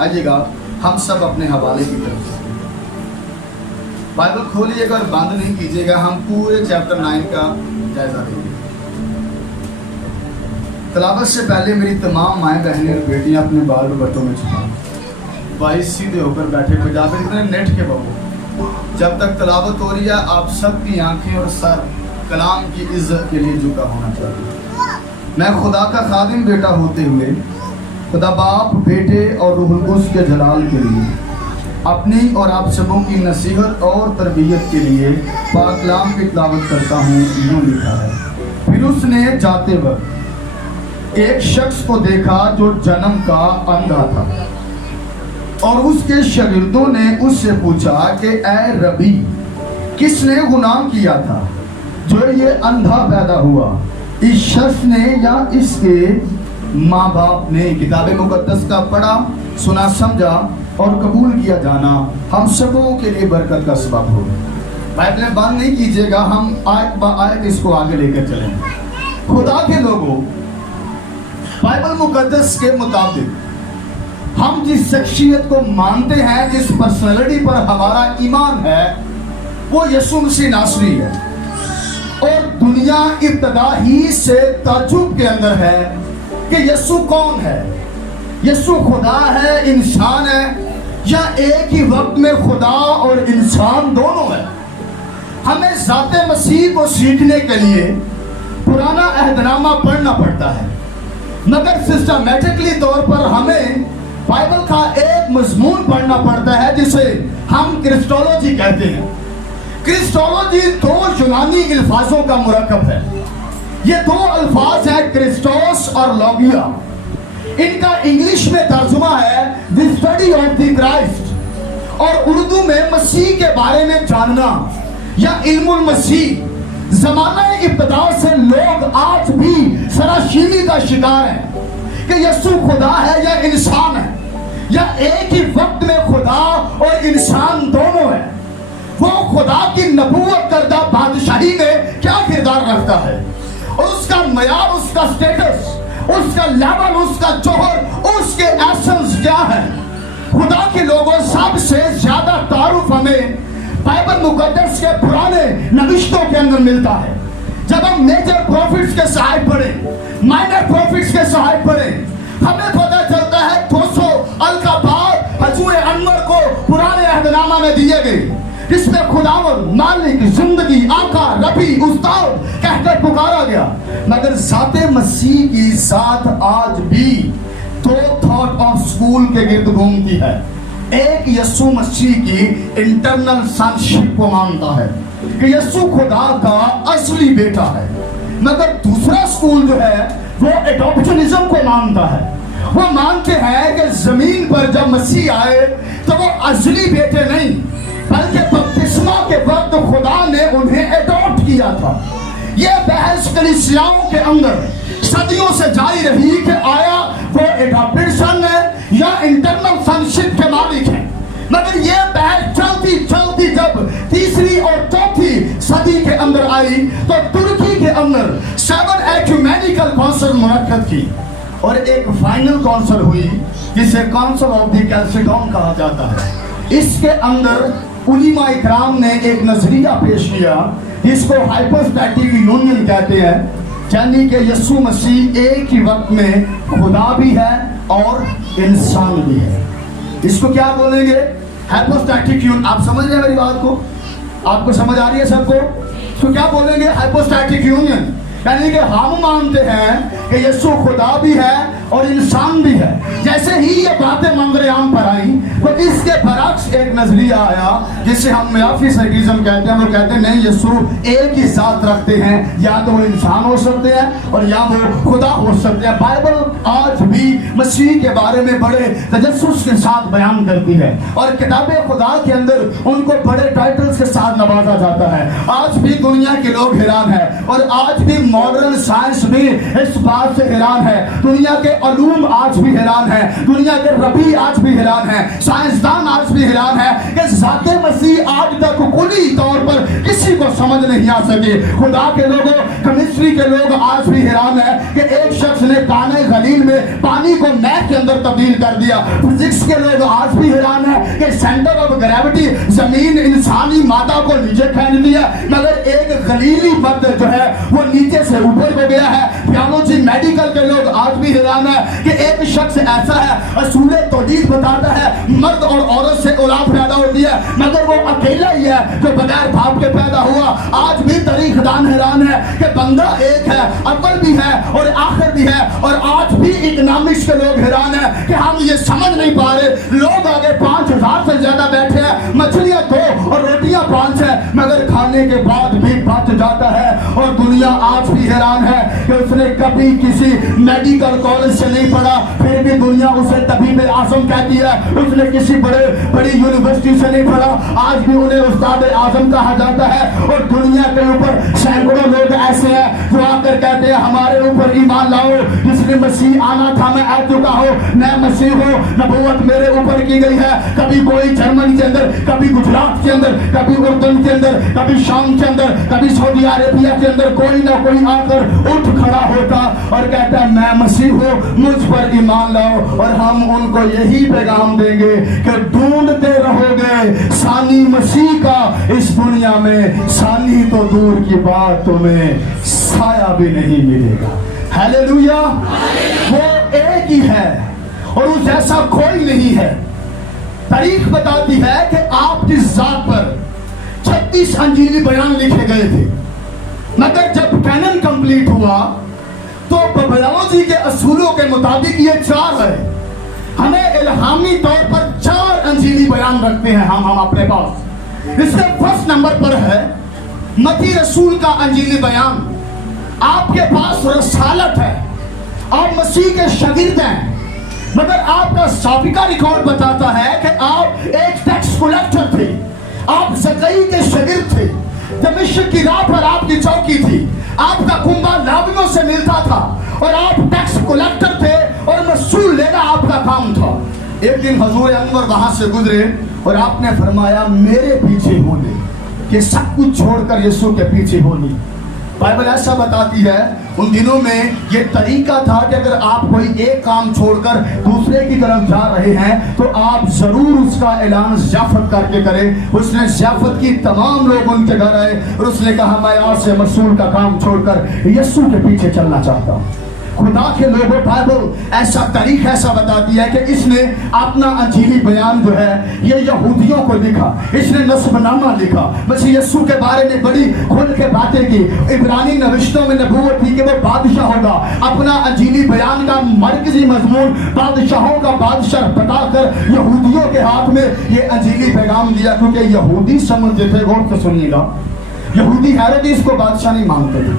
آئیے گا ہم سب اپنے حوالے کی طرف بائبل کھولیے گا اور بند نہیں کیجیے گا. ہم پورے چیپٹر 9 کا جائزہ لیں گے. تلاوت سے پہلے میری تمام مائیں بہنیں اور بیٹیاں اپنے بال دوپٹوں میں چھپا بھائی سیدھے ہو کر بیٹھے ہوئے جا کر اتنے نیٹ کے بابو جب تک تلاوت ہو رہی ہے آپ سب کی آنکھیں اور سر کلام کی عزت کے لیے جھکا ہونا چاہیے. میں خدا کا خادم بیٹا ہوتے ہوئے خدا باپ بیٹے اور روح القدس کے جلال کے لیے اپنی اور آپ سبوں کی نصیحت اور تربیت کے لیے پاک کلام کی تلاوت کرتا ہوں. یوں لکھا ہے. پھر اس نے جاتے وقت ایک شخص کو دیکھا جو جنم کا اندھا تھا اور اس کے شاگردوں نے اس سے پوچھا کہ اے ربی کس نے گناہ کیا تھا جو یہ اندھا پیدا ہوا، اس شخص نے یا اس کے ماں باپ نے؟ کتاب مقدس کا پڑھا سنا سمجھا اور قبول کیا جانا ہم سبوں کے لیے برکت کا سبب ہو. بائبل بند نہیں کیجیے گا، ہم آیت با آیت اس کو آگے لے کر چلیں. خدا کے لوگوں، بائبل مقدس کے مطابق ہم جس شخصیت کو مانتے ہیں، جس پرسنالٹی پر ہمارا ایمان ہے، وہ یسوع مسیح ناصری ہے. اور دنیا ابتدا ہی سے تعجب کے اندر ہے کہ یسوع کون ہے؟ یسوع خدا ہے، انسان ہے، یا ایک ہی وقت میں خدا اور انسان دونوں ہے؟ ہمیں ذات مسیح کو سیکھنے کے لیے پرانا عہد نامہ پڑھنا پڑتا ہے، مگر سسٹمیٹکلی طور پر ہمیں بائبل کا ایک مضمون پڑھنا پڑتا ہے جسے ہم کرسٹولوجی کہتے ہیں. کرسٹولوجی دو یونانی الفاظوں کا مرکب ہے. یہ دو الفاظ ہیں کرسٹوس اور لوگیا. ان کا انگلش میں ترجمہ ہے the study of the Christ, اور اردو میں مسیح کے بارے میں جاننا یا علم المسیح. زمانہ ابتدا سے لوگ آج بھی سراشیبی کا شکار ہیں کہ یسوع خدا ہے یا انسان ہے، یا ایک ہی وقت میں خدا اور انسان دونوں ہیں. وہ خدا کی نبوت کردہ بادشاہی میں کیا کردار رکھتا ہے، اور اس کا معیار، اس کا سٹیٹس، اس کا لیول، اس کا جوہر، اس کے ایسنس کیا ہے. خدا کے لوگوں سب سے زیادہ تعارف ہمیں بائبل مقدس کے پرانے نوشتوں کے اندر ملتا ہے. جب ہم میجر پروفٹس کے صحائف پڑھیں، مائنر پروفٹس کے صحائف پڑھیں، ہمیں پتہ چلتا ہے 200 القابات حضور انور کو پرانے عہد نامہ میں دیے گئے، جس میں خداوند، مالک، زندگی، آقا، ربی، استاد کہہ کر پکارا گیا. مگر ذات مسیح کی ذات آج بھی دو تھاٹ آف سکول کے گرد گھومتی ہے. ایک یسوع مسیح کی انٹرنل سنشپ کو مانتا ہے کہ یسوع خدا کا اصلی بیٹا ہے، مگر دوسرا سکول جو ہے وہ ایڈاپشنزم کو مانتا ہے. وہ مانتے ہیں کہ زمین پر جب مسیح آئے تو وہ اصلی بیٹے نہیں، بلکہ بپتسمہ کے وقت خدا نے انہیں ایڈاپٹ کیا تھا. یہ بحث کلیسیاؤں کے اندر صدیوں سے جاری رہی کہ آیا وہ ایڈاپٹڈ سن ہے یا انٹرنل سنشپ کے مالک ہیں. مگر یہ بحث چلتی چلتی جب تیسری اور چوتھی صدی کے اندر آئی تو ترکی کے اندر 7 ایکومینیکل کونسل منعقد کی، اور ایک فائنل کونسل ہوئی جسے کونسل آف دی کیلسیڈون کہا جاتا ہے. اس کے اندر علماء اکرام نے ایک نظریہ پیش کیا جس کو ہائپوسٹیٹک یونین کہتے ہیں، یعنی کہ یسوع مسیح ایک ہی وقت میں خدا بھی ہے اور انسان بھی ہے. اس کو کیا بولیں گے؟ ہائپوسٹیٹک یونین. آپ سمجھ رہے ہیں میری بات کو؟ آپ کو سمجھ آ رہی ہے سب کو؟ اس کو کیا بولیں گے؟ ہائپوسٹیٹک یونین. یعنی کہ ہم مانتے ہیں کہ یسوع خدا بھی ہے اور انسان بھی ہے. جیسے ہی یہ باتیں منظر عام پر آئیں تو اس کے برعکس ایک نظریہ آیا جسے ہم میافیزیٹزم کہتے ہیں. وہ کہتے ہیں نہیں، یسوع ایک ہی ذات رکھتے ہیں، یا تو وہ انسان ہو سکتے ہیں اور یا وہ خدا ہو سکتے ہیں. بائبل آج بھی مسیح کے بارے میں بڑے تجسس کے ساتھ بیان کرتی ہے، اور کتاب خدا کے اندر ان کو بڑے ٹائٹلز کے ساتھ نوازا جاتا ہے. آج بھی دنیا کے لوگ حیران ہیں، اور آج بھی ماڈرن سائنس بھی اس بات سے حیران ہے. دنیا کے علوم آج بھی حیران ہے، دنیا کے ربی آج بھی حیران ہے، سائنسدان آج بھی حیران ہے کہ ذات مسیح آج تک کلی طور پر کسی کو समझ नहीं आ सकी। खुदा के लोगों, केमिस्ट्री के लोग आज भी हैरान है कि एक शख्स ने काने गलील में पानी को मैक के अंदर तब्दील कर दिया। फिजिक्स के लोग आज भी हैरान है कि सेंटर ऑफ ग्रेविटी जमीन इंसानी मादा को नीचे फेंक दिया, मगर एक गलीली मर्द जो है वो नीचे से ऊपर हो गया है। बायोलॉजी मेडिकल के लोग आज भी हैरान है कि एक शख्स ऐसा है, असूल तौहीद बताता है मर्द और औरत से औलाद पैदा होती है, मगर वो अकेला ही है जो बगैर बाप के पैदा हुआ। आज भी तारीखदान हैरान है कि बंदा एक है, अव्वल भी है और आखिर भी है। और आज भी इकोनॉमिक्स के लोग हैरान है कि हम ये समझ नहीं पा रहे, लोग आगे 5000 से ज्यादा बैठे हैं, मछलियां 2 और रोटियां 5 है, मगर खाने के बाद भी बच जाता है। और दुनिया आज भी हैरान है कि उसने कभी किसी मेडिकल कॉलेज से नहीं पढ़ा, फिर भी दुनिया उसे तबीब आजम कहती है। उसने किसी बड़ी यूनिवर्सिटी से नहीं पढ़ा, आज भी उन्हें उस्ताद आजम कहा जाता है। और दुनिया के ऊपर सैकड़ों लोग ऐसे हैं जो आकर कहते हैं हमारे ऊपर ईमान लाओ, जिसने मसीह आना था मैं आ चुका हूँ, मैं मसीह हूँ, नबूवत मेरे ऊपर की गई है। कभी कोई जर्मनी के अंदर, कभी गुजरात के अंदर, कभी उर्दन के अंदर, कभी शाम के अंदर, कभी सऊदी अरेबिया के अंदर कोई ना कोई आकर उठ खड़ा होता और कहता है मैं मसीह हूँ, मुझ पर ईमान लाओ। और हम उनको यही पैगाम देंगे कि ढूंढते रहोगे सानी मसीह का इस दुनिया में, सानी तो दूर की बात तुम्हें साया भी नहीं मिलेगा। हालेलुया। वो एक ही है और उस जैसा कोई नहीं है। तारीख बताती है कि आपकी जात पर 36 अंजीली बयान लिखे गए थे, मगर जब कैनन कंप्लीट हुआ तो बायोलॉजी के असूलों के मुताबिक ये 4 है। हमें इल्हामी तौर पर 4 अंजीली बयान रखते हैं हम अपने पास। इसके फर्स्ट नंबर पर है मती रसूल का अंजीली बयान। आपके पास रसालत है, आप मसीह के शागिर्द हैं, मगर आपका साबिका रिकॉर्ड बताता है कि आप एक टैक्स कलेक्टर थे, आप ज़कई के शागिर्द थे, दमिश्क की राह पर आपकी चौकी थी, आपका कुंभा लाभियों से मिलता था और आप टैक्स कलेक्टर थे और मसूल लेना आपका काम था। एक दिन हजूर अनवर वहां से गुजरे और आपने फरमाया मेरे पीछे होने, कि सब कुछ छोड़कर यीशु के पीछे होने। बाइबल ऐसा बताती है उन दिनों में ये तरीका था कि अगर आप कोई एक काम छोड़कर दूसरे की तरफ जा रहे हैं तो आप जरूर उसका ऐलान ज़ियाफत करके करें। उसने ज़ियाफत की, तमाम लोग उनके घर आए और उसने कहा मैं आज से मसूल का काम छोड़कर यीशु के पीछे चलना चाहता हूँ। खुदा के लोगों, बाइबल ऐसा तारीख ऐसा बताती है कि इसने अपना अंजीली बयान जो है ये यहूदियों को लिखा, इसने नस्बनामा लिखा, बस यीशु के बारे में बड़ी खुल के बातें की। इब्रानी नविश्तों में नबूवत थी कि वो बादशाह होगा। अपना अंजीली बयान का मरकजी मजमून बादशाहों का बादशाह बताकर यहूदियों के हाथ में ये अंजीली पैगाम दिया, क्योंकि यहूदी समझते थे, गौर से सुनिएगा, यहूदी हेरोदेस को बादशाह नहीं मानते थे,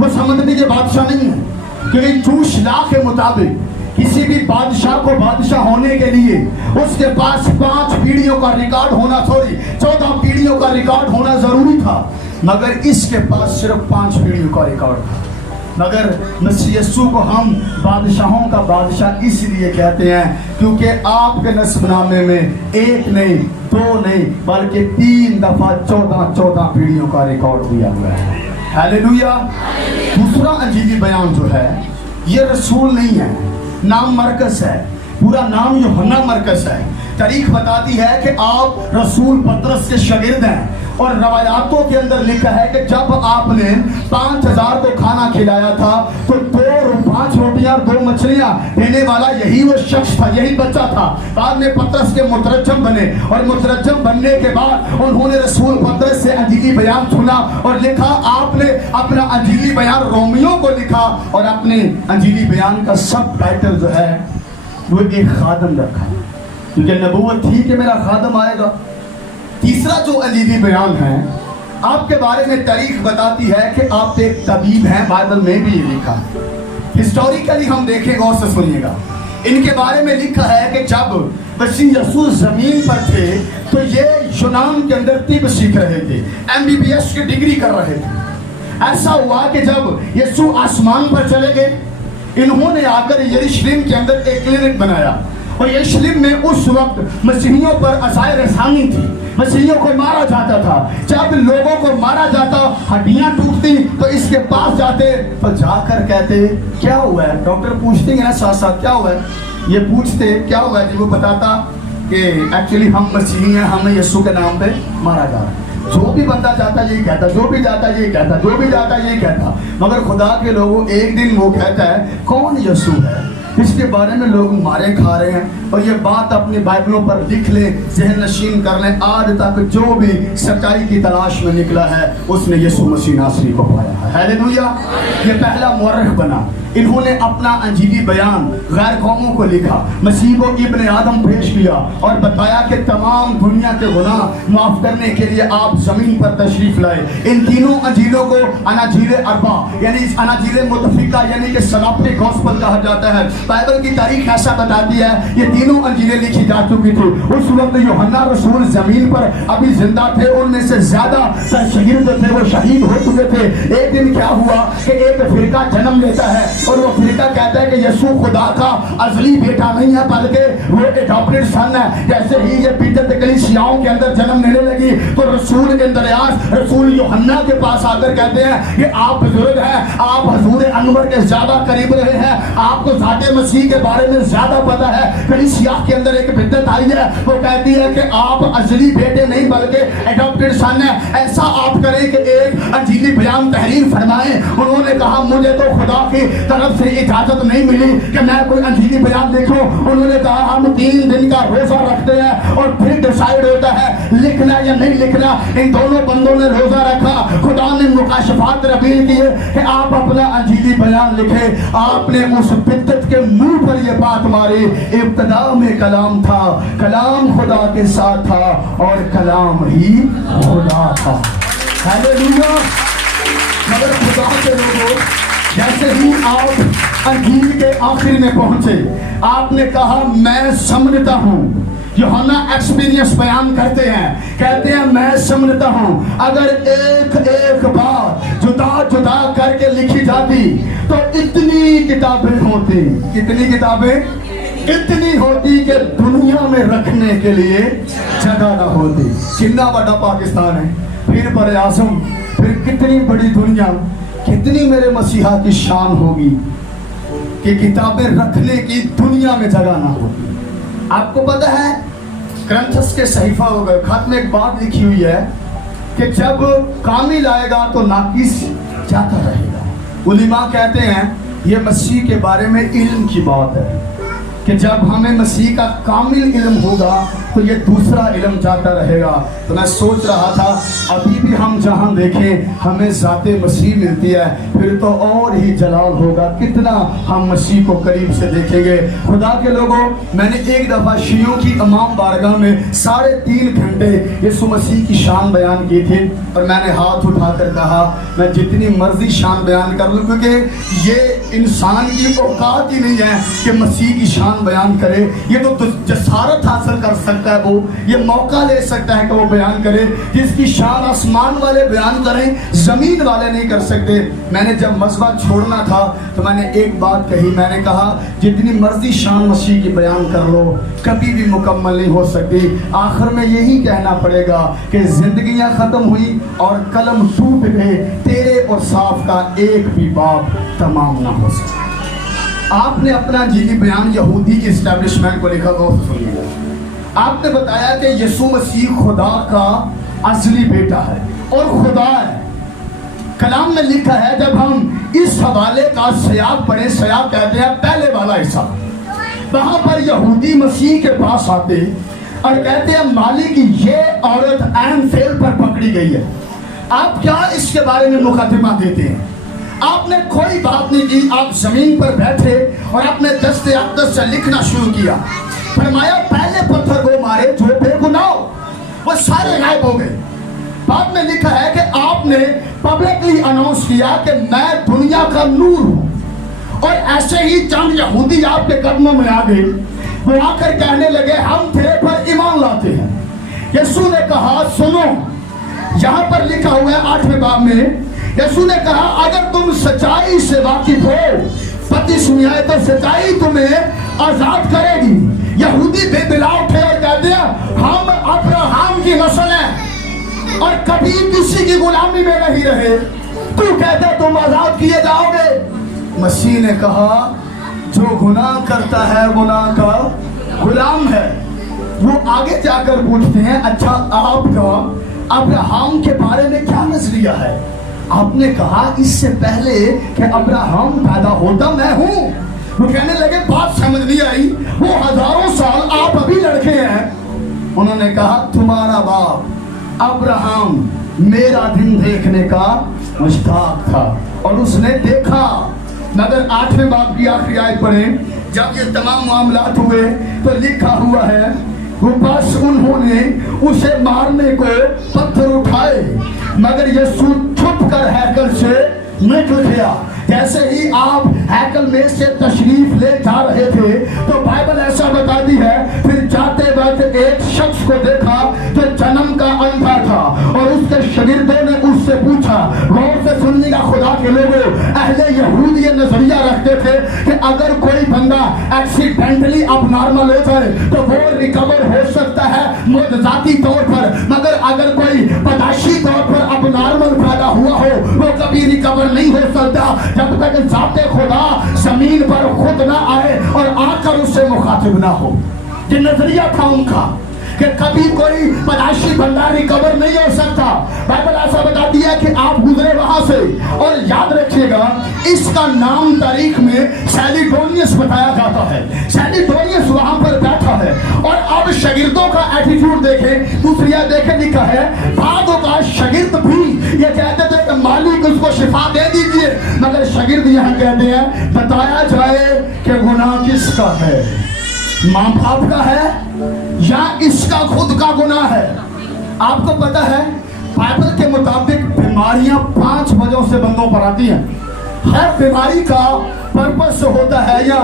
वो समझते थे बादशाह नहीं है, क्योंकि जूश ला के मुताबिक किसी भी बादशाह को बादशाह होने के लिए उसके पास 5 पीढ़ियों का रिकॉर्ड होना, 14 पीढ़ियों का रिकॉर्ड होना जरूरी था, मगर इसके पास सिर्फ 5 पीढ़ियों का रिकॉर्ड था। मगर मसीह यीशु को हम बादशाहों का बादशाह इसलिए कहते हैं क्योंकि आपके नस्बनामे में 1 नहीं 2 नहीं बल्कि 3 दफा 14 पीढ़ियों का रिकॉर्ड दिया हुआ है। हालेलुया। दूसरा अंजीली बयान जो है ये रसूल नहीं है, नाम मरकस है, पूरा नाम यूहन्ना मरकस है। तारीख बताती है कि आप रसूल पतरस के शागिर्द हैं और रवायातों के अंदर लिखा है कि जब आपने 5000 को खाना खिलाया था तो 5 रोटियां 2 मछलियां देने वाला यही वो शख्स था, यही बच्चा था। बाद में पतरस के मुतरज्जम बने और मुतरज्जम बनने के बाद उन्होंने रसूल पतरस से अंजीली बयान सुना और लिखा। आपने अपना अंजीली बयान रोमियों को लिखा और अपने अंजीली बयान का सब टाइटल जो है वो एक खादम रखा, क्योंकि नबूवत थी कि मेरा खादम आएगा। तीसरा जो अंजीली बयान है आपके बारे में तारीख बताती है कि आप एक तबीब हैं, बाइबल में भी ये लिखा। हिस्टोरिकली हम देखें, गौर से सुनिएगा, इनके बारे में लिखा है कि जब मसीह यीशु जमीन पर थे तो ये यूनान के अंदर तिब सीख रहे थे, MBBS की डिग्री कर रहे थे। ऐसा हुआ कि जब यीशु आसमान पर चले गए, इन्होंने आकर यरूशलेम के अंदर एक क्लिनिक बनाया और यरूशलेम में उस वक्त मसीहियों पर अज़ाए रसानी थी, मसीहियों को मारा जाता था। जब लोगों को मारा जाता, हड्डियां टूटती, तो इसके पास जाते, तो जाकर कहते क्या हुआ है। डॉक्टर पूछते हैं ना साथ साथ क्या हुआ है, ये पूछते क्या हुआ है, वो बताता कि एक्चुअली हम मसीही हैं, हमें यीशु के नाम पे मारा जा रहा है। जो भी बंदा जाता यही कहता, जो भी जाता यही कहता, जो भी जाता यही कहता। मगर खुदा के लोगों एक दिन वो कहता है कौन यीशु है, इसके बारे में लोग मारे खा रहे हैं। और ये बात अपनी बाइबलों पर लिख ले, ज़हन नशीन कर ले। आज तक जो भी सच्चाई की तलाश में निकला है उसने यीशु मसीह नासरी को पाया है। हालेलुया। ये पहला मुअर्रिख बना। इन्होंने अपना अंजीली बयान गैर कौमों को लिखा, मसीह को इब्ने आदम पेश किया और बताया कि तमाम दुनिया के गुनाह माफ करने के लिए आप जमीन पर तशरीफ लाए। इन तीनों अंजीलों को अनाजील अरबा यानी अनाजील मुतफिका यानी कि सिनॉप्टिक गॉस्पेल कहा जाता है। बाइबल की तारीख ऐसा बताती है ये तीनों अंजीलें लिखी जा चुकी थी। उस वक्त यूहन्ना रसूल जमीन पर अभी जिंदा थे, उनमें से ज्यादा शागिर्द थे वो शहीद हो चुके थे। एक दिन क्या हुआ कि एक फिरका जन्म लेता है और वो फिरका कहता है कि यीशु खुदा का असली बेटा नहीं है बल्कि वो एडॉप्टेड सन है। जैसे ही ये बिदअत कलीसियाओं के अंदर जन्म लेने लगी तो रसूल इंद्रियास रसूल यूहन्ना के पास आकर कहते हैं कि आप बुजुर्ग हैं, आप हजूर अनवर के ज्यादा करीब रहे हैं, आपको ज़ाते मसीह के बारे में ज्यादा पता है। कलीसिया के अंदर एक बिदअत आई है, वो कहती है कि आप असली बेटे नहीं बल्कि एडॉप्टेड सन है। ऐसा आप करें कि एक अंजीली बयान तहरीर फरमाएं। उन्होंने कहा मुझे तो खुदा की तरफ से इजाजत नहीं मिली कि मैं कोई अंजीली बयान लिखूं। उन्होंने कहा हम 3 दिन का रोजा रखते हैं और फिर डिसाइड होता है लिखना या नहीं लिखना। इन दोनों बंदों ने रोजा रखा। खुदा ने मुकाशफात रबील किए कि आप अपना अंजीली बयान लिखे। आपने उस बिद्दत के मुंह पर यह बात मारी, इब्तिदा में कलाम था, कलाम खुदा के साथ था और कलाम ही खुदा था। हालेलुया। मगर खुदा के लोगों, जैसे ही आप अंजील के आखिर में पहुंचे, आपने कहा मैं समझता हूं। यूहन्ना एक्सपीरियंस बयान करते हैं, कहते हैं मैं समझता हूं अगर एक एक बात जुदा जुदा करके लिखी जाती तो इतनी किताबें होती। कितनी किताबें? इतनी होती कि दुनिया में रखने के लिए जगह ना होती। कितना बड़ा पाकिस्तान है, फिर बर आज़म, फिर कितनी बड़ी दुनिया, कितनी मेरे मसीहा की शान होगी कि किताबें रखने की दुनिया में जगह ना होगी। आपको पता है ग्रंथस के सहीफा हो गए खत में एक बात लिखी हुई है कि जब कामिल आएगा तो नाकिस जाता रहेगा। उलिमा कहते हैं ये मसीह के बारे में इल्म की बात है कि जब हमें मसीह का कामिल इल्म होगा तो ये दूसरा इल्म जाता रहेगा। तो मैं सोच रहा था अभी भी हम जहाँ देखें हमें ज़ाते मसीह मिलती है, फिर तो और ही जलाल होगा, कितना हम मसीह को करीब से देखेंगे। खुदा के लोगों, मैंने एक दफ़ा शियों की इमाम बारगाह में 3.5 घंटे यीशु मसीह की शान बयान की थी और मैंने हाथ उठाकर कहा मैं जितनी मर्जी शान बयान कर लूँ, क्योंकि ये इंसान की औकात ही नहीं है कि मसीह की शान बयान करे। ये तो जसारत हासिल कर सकता है, वो ये मौका ले सकता है कि वो बयान करे जिसकी शान आसमान वाले बयान करें, जमीन वाले नहीं कर सकते। मैंने जब मज़हब छोड़ना था तो मैंने एक बात कही, मैंने कहा जितनी मर्जी शान मसीह की बयान कर लो कभी भी मुकम्मल नहीं हो सकती। आखिर में यही कहना पड़ेगा कि जिंदगियां खत्म हुई और कलम टूट गए, तेरे और साफ का एक भी बाब तमाम ना हो सका। आपने अपना अंजीली बयान यहूदी की एस्टैब्लिशमेंट को लिखा, गौर से सुनिएगा। आपने बताया कि यीशु मसीह खुदा का असली बेटा है और खुदा है। कलाम में लिखा है, जब हम इस हवाले का सयाक पढ़े, सयाक कहते हैं पहले वाला हिस्सा, वहां पर यहूदी मसीह के पास आते और कहते हैं मालिक ये औरत ऐन फेल पर पकड़ी गई है, आप क्या इसके बारे में मुकदमा देते हैं? आपने कोई बात नहीं की, आप जमीन पर बैठे और आपने दस्ते अक़दस से लिखना शुरू किया। फरमाया पहले पत्थर को मारे जो बेगुनाह, वो सारे गायब हो गए। बाद में लिखा है कि आपने पब्लिकली अनाउंस किया कि मैं दुनिया का नूर हूं, और ऐसे ही चंद यहूदी आपके कदमों में आ गए। वो आकर कहने लगे हम तेरे पर ईमान लाते हैं। यीशु ने कहा सुनो, यहाँ पर लिखा हुआ है 8वें बाब में, यीशु ने कहा अगर तुम सच्चाई से वाकिफ हो, पति सुनिए तो सच्चाई तुम्हें आजाद करेगी। यहूदी बेबिला उठे और कहते हैं हम अब्राहम की नस्ल हैं और कभी किसी की गुलामी में नहीं रहे, तू कहते तुम आजाद किए जाओगे। मसीह ने कहा जो गुनाह करता है गुनाह का गुलाम है। वो आगे जाकर पूछते हैं अच्छा आपका अब्राहम के बारे में क्या नजरिया है? आपने कहा इससे पहले कि अब्राहम पैदा होता मैं हूँ। वो कहने लगे बात समझ नहीं आई, वो हजारों साल आप अभी लड़के हैं। उन्होंने कहा तुम्हारा बाप अब्राहम मेरा दिन देखने का मुश्ताक था और उसने देखा। मगर 8वें बाब की आखिरी आयत पढ़े, जब ये तमाम मामलात हुए तो लिखा हुआ है वो बस उन्होंने उसे मारने को पत्थर उठाए, मगर यीशु छुप कर हैकल से निकल गया। जैसे ही आप हैकल में से तशरीफ ले जा रहे थे तो बाइबल ऐसा बताती है फिर जाते वक्त एक शख्स को देखा जो जन्म का अंधा था और उसके शागिर्दों ने उससे पूछा, गौर से सुनिएगा खुदा के लोगों, अहले यहूद ये नजरिया रखते थे कि अगर कोई बंदा एक्सीडेंटली अब नॉर्मल हो जाए तो वो रिकवर हो सकता है मुआवजाती तौर पर, मगर अगर कोई पैदाशी तौर पर अब नॉर्मल पैदा हुआ हो वो कभी रिकवर नहीं हो सकता जब तक ज़ाते खुदा जमीन पर खुद ना आए और आकर उससे मुखातिब ना हो। ये नजरिया था उनका कि कभी कोई पैदाशी बंदा रिकवर नहीं हो सकता। बाइबल ऐसा बताती है कि आप गुजरे वहां से, और याद रखिएगा इसका नाम तारीख में सैलिडोनियस बताया जाता है। सैलिडोनियस वहां पर बैठा है और अब शागिर्दों का एटीट्यूड देखें, दूसरी देखें, लिखा है बादों का शागिर्द भी ये कहते थे कि मालिक उसको शिफा दे दीजिए, मगर शागिर्द यहाँ कहते हैं बताया जाए कि गुनाह किसका है, माँ बाप का है या इसका खुद का गुनाह है। आपको पता है बाइबल के मुताबिक बीमारियां 5 वजहों से बंदों पर आती हैं। हर बीमारी का पर्पस होता है या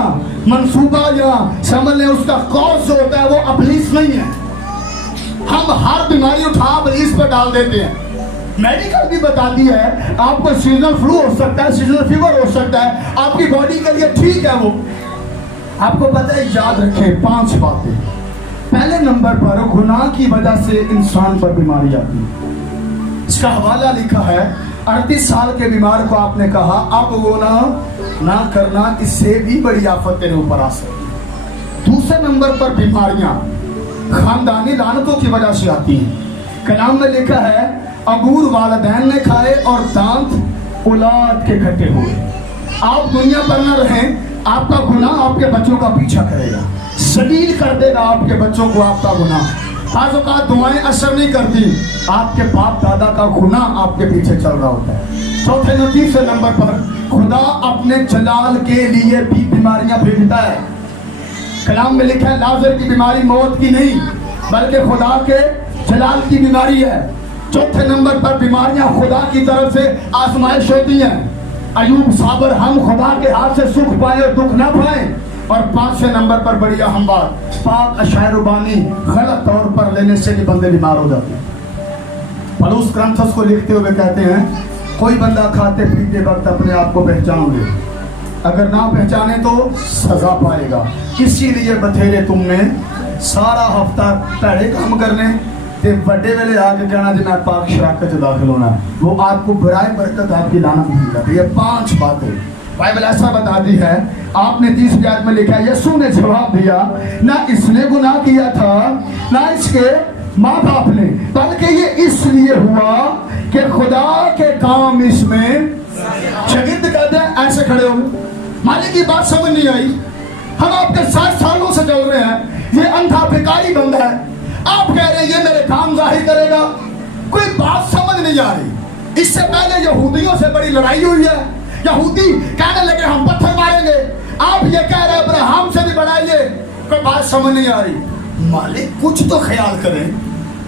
मंसूबा या समझ लें उसका कॉज जो होता है वो अबलीस नहीं है। हम हर बीमारी उठा अबलीस पर डाल देते हैं। मेडिकल भी बताती है आपको सीजनल फ्लू हो सकता है, सीजनल फीवर हो सकता है, आपकी बॉडी के लिए ठीक है वो। आपको पता है, याद रखें 5 बातें। पहले नंबर पर गुनाह की वजह से इंसान पर बीमारी आती है। इसका हवाला लिखा है 38 साल के बीमार को आपने कहा अब गुनाह ना करना, इससे भी बड़ी आफत तेरे ऊपर आ सकती। दूसरे नंबर पर बीमारियां खानदानी लानतों की वजह से आती हैं। कलाम में लिखा है अंगूर वालिदैन ने खाए और दांत औलाद के खट्टे हुए। आप दुनिया पर न रहें, आपका गुनाह आपके बच्चों का पीछा करेगा, जलील कर देगा आपके बच्चों को आपका गुनाह। आज औकात दुआएं असर नहीं करती, आपके बाप दादा का गुनाह आपके पीछे चल रहा होता है। चौथे न तीसरे नंबर पर खुदा अपने जलाल के लिए भी बीमारियां भेजता है। कलाम में लिखा है लाजर की बीमारी मौत की नहीं बल्कि खुदा के जलाल की बीमारी है। चौथे नंबर पर बीमारियां खुदा की तरफ से आजमाइश होती हैं। अयूब साबर हम खुदा के हाथ से सुख पाए और दुख ना पाए। और 5वें नंबर पर बड़ी अहम बात, पाक अशायरुबानी गलत तौर पर लेने से भी बंदे बीमार हो जाते हैं। पलूस ग्रंथस को लिखते हुए कहते हैं कोई बंदा खाते पीते वक्त अपने आप को पहचान ले, अगर ना पहचाने तो सजा पाएगा। इसीलिए बथेरे तुमने सारा हफ्ता पहले काम करने ते बड़े वेले आके कहना जी मैं पाक शराकत से दाखिल होना, वो आपको बुराई बरकत आपकी लानत मिल जाती है। 5 बातें बाइबल ऐसा बताती है। आपने 30 आयत में लिखा है यीशु ने जवाब दिया ना इसने गुनाह किया था ना इसके माँ बाप ने, बल्कि ये इसलिए हुआ कि खुदा के काम इसमें शागिर्द कहते हैं ऐसे खड़े हो। मालिक की बात समझ नहीं आई, हम आपके 7 सालों से चल रहे हैं, ये अंधा भिखारी बंदा है, आप कह रहे हैं ये मेरे काम जाहिर करेगा। कोई बात समझ नहीं आ रही। इससे पहले यहूदियों से बड़ी लड़ाई हुई है, यहूदी कहने लगे हम पत्थर मारेंगे, आप ये कह रहे अब्राहम से भी बढ़ाइए। कोई बात समझ नहीं आ रही। मालिक कुछ तो ख्याल करें,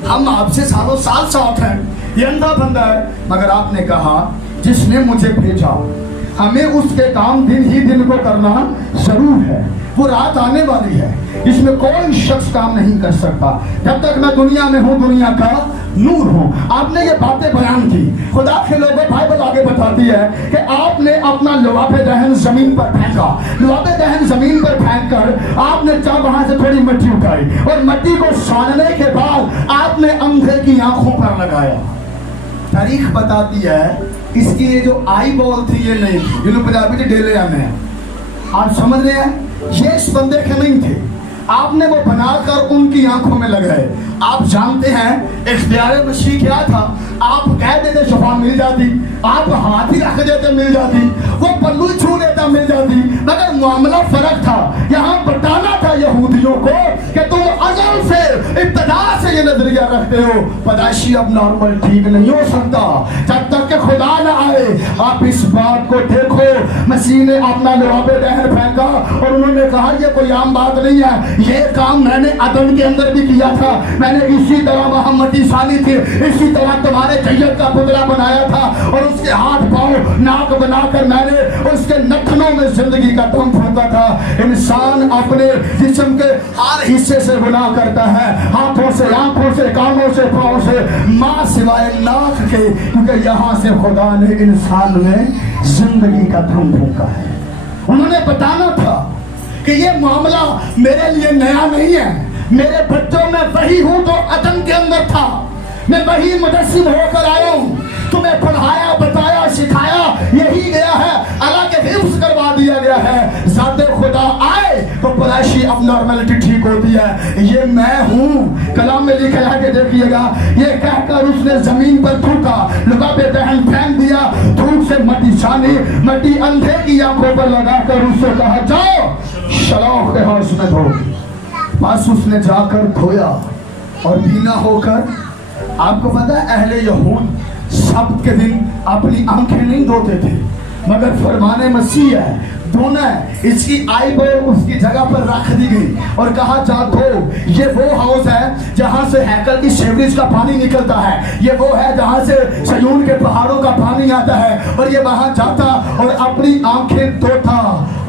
हम आपसे सालों साल साथ हैं, ये अंधा बंदा है, मगर आपने कहा जिसने मुझे भेजा हमें उसके काम दिन ही दिन को करना जरूर है। वो रात आने वाली है, इसमें कोई शख्स काम नहीं कर सकता जब तक मैं दुनिया में हूँ, दुनिया का नूर हूँ। आपने ये बातें बयान की। खुदा के लोगों बाइबल आगे बताती है कि आपने आपने अपना लुआबे दहन जमीन पर फेंका। लुआबे दहन जमीन पर फेंक कर आपने जब वहां से थोड़ी मिट्टी उठाई और मिट्टी को सानने के बाद आपने अंधे की आंखों पर लगाया। तारीख बताती है इसकी ये जो आई बॉल थी ये नहीं थी, जिन्होंने पंजाबी के डेले आने हैं, आप समझ रहे हैं, ये इस बंदे के नहीं थे, आपने वो बनाकर उनकी आंखों में लगाए। आप जानते हैं इख्तियार मसीह क्या था, आप कह देते शफा मिल जाती, आप हाथ ही रख देते मिल जाती, वो पल्लू छू लेता मिल जाती, मगर मामला फर्क था। यहाँ बताना था यहूदियों को कि तुम अज़ल से इब्तिदा से ये नजरिया रखते हो, पैदाइशी अब नॉर्मल ठीक नहीं हो सकता जब तक कि खुदा न आए। आप इस बात को देखो, मसीह ने अपना लुआबे दहन फेंका और उन्होंने कहा ये कोई आम बात नहीं है, ये काम मैंने अदन के अंदर भी किया था, मैंने इसी तरह मोहम्मद ईसा थे, इसी तरह तुम्हारे जैयद का पुतला बनाया था और उसके हाथ पांव नाक बनाकर मैंने उसके नथनों में जिंदगी का दम फूंका था। इंसान अपने जिस्म के हर हिस्से से गुनाह करता है, हाथों से, आंखों से, कानों से, पांव से, मां सिवाय नाक के, क्योंकि यहां से खुदा ने इंसान में जिंदगी का दम फूंका है। उन्होंने बताना था कि ये मामला मेरे लिए नया नहीं है, मेरे बच्चों में वही हूं तो अदन के अंदर था, मैं वही मुदस्सिम होकर आया हूं, तुम्हें पढ़ाया, बताया, सिखाया, यही गया है, अल्लाह के हिफ्ज़ करवा दिया गया है। ज़ाते खुदा आए तो पैदाइशी अब नॉर्मलिटी ठीक होती है, ये मैं हूँ। कलाम में लिखा है कि देखिएगा, ये कहकर उसने जमीन पर थूका, लुआबे दहन फेंक दिया, धूप से मट्टी छानी, मट्टी अंधे की आंखों पर लगाकर उससे कहा जाओ शलोह के हौस में धो। बस उसने जाकर धोया और भीना होकर, आपको पता है अहले यहूद सब्त के दिन अपनी आंखें नहीं धोते थे, मगर फरमाने मसीह है धोना है, इसकी आई बॉल उसकी जगह पर रख दी गई और कहा जा धो। ये वो हाउस है जहां से हैकल की सीवरेज का पानी निकलता है, ये वो है जहां से सयून के पहाड़ों का पानी आता है, और ये वहां जाता और अपनी आंखें धोता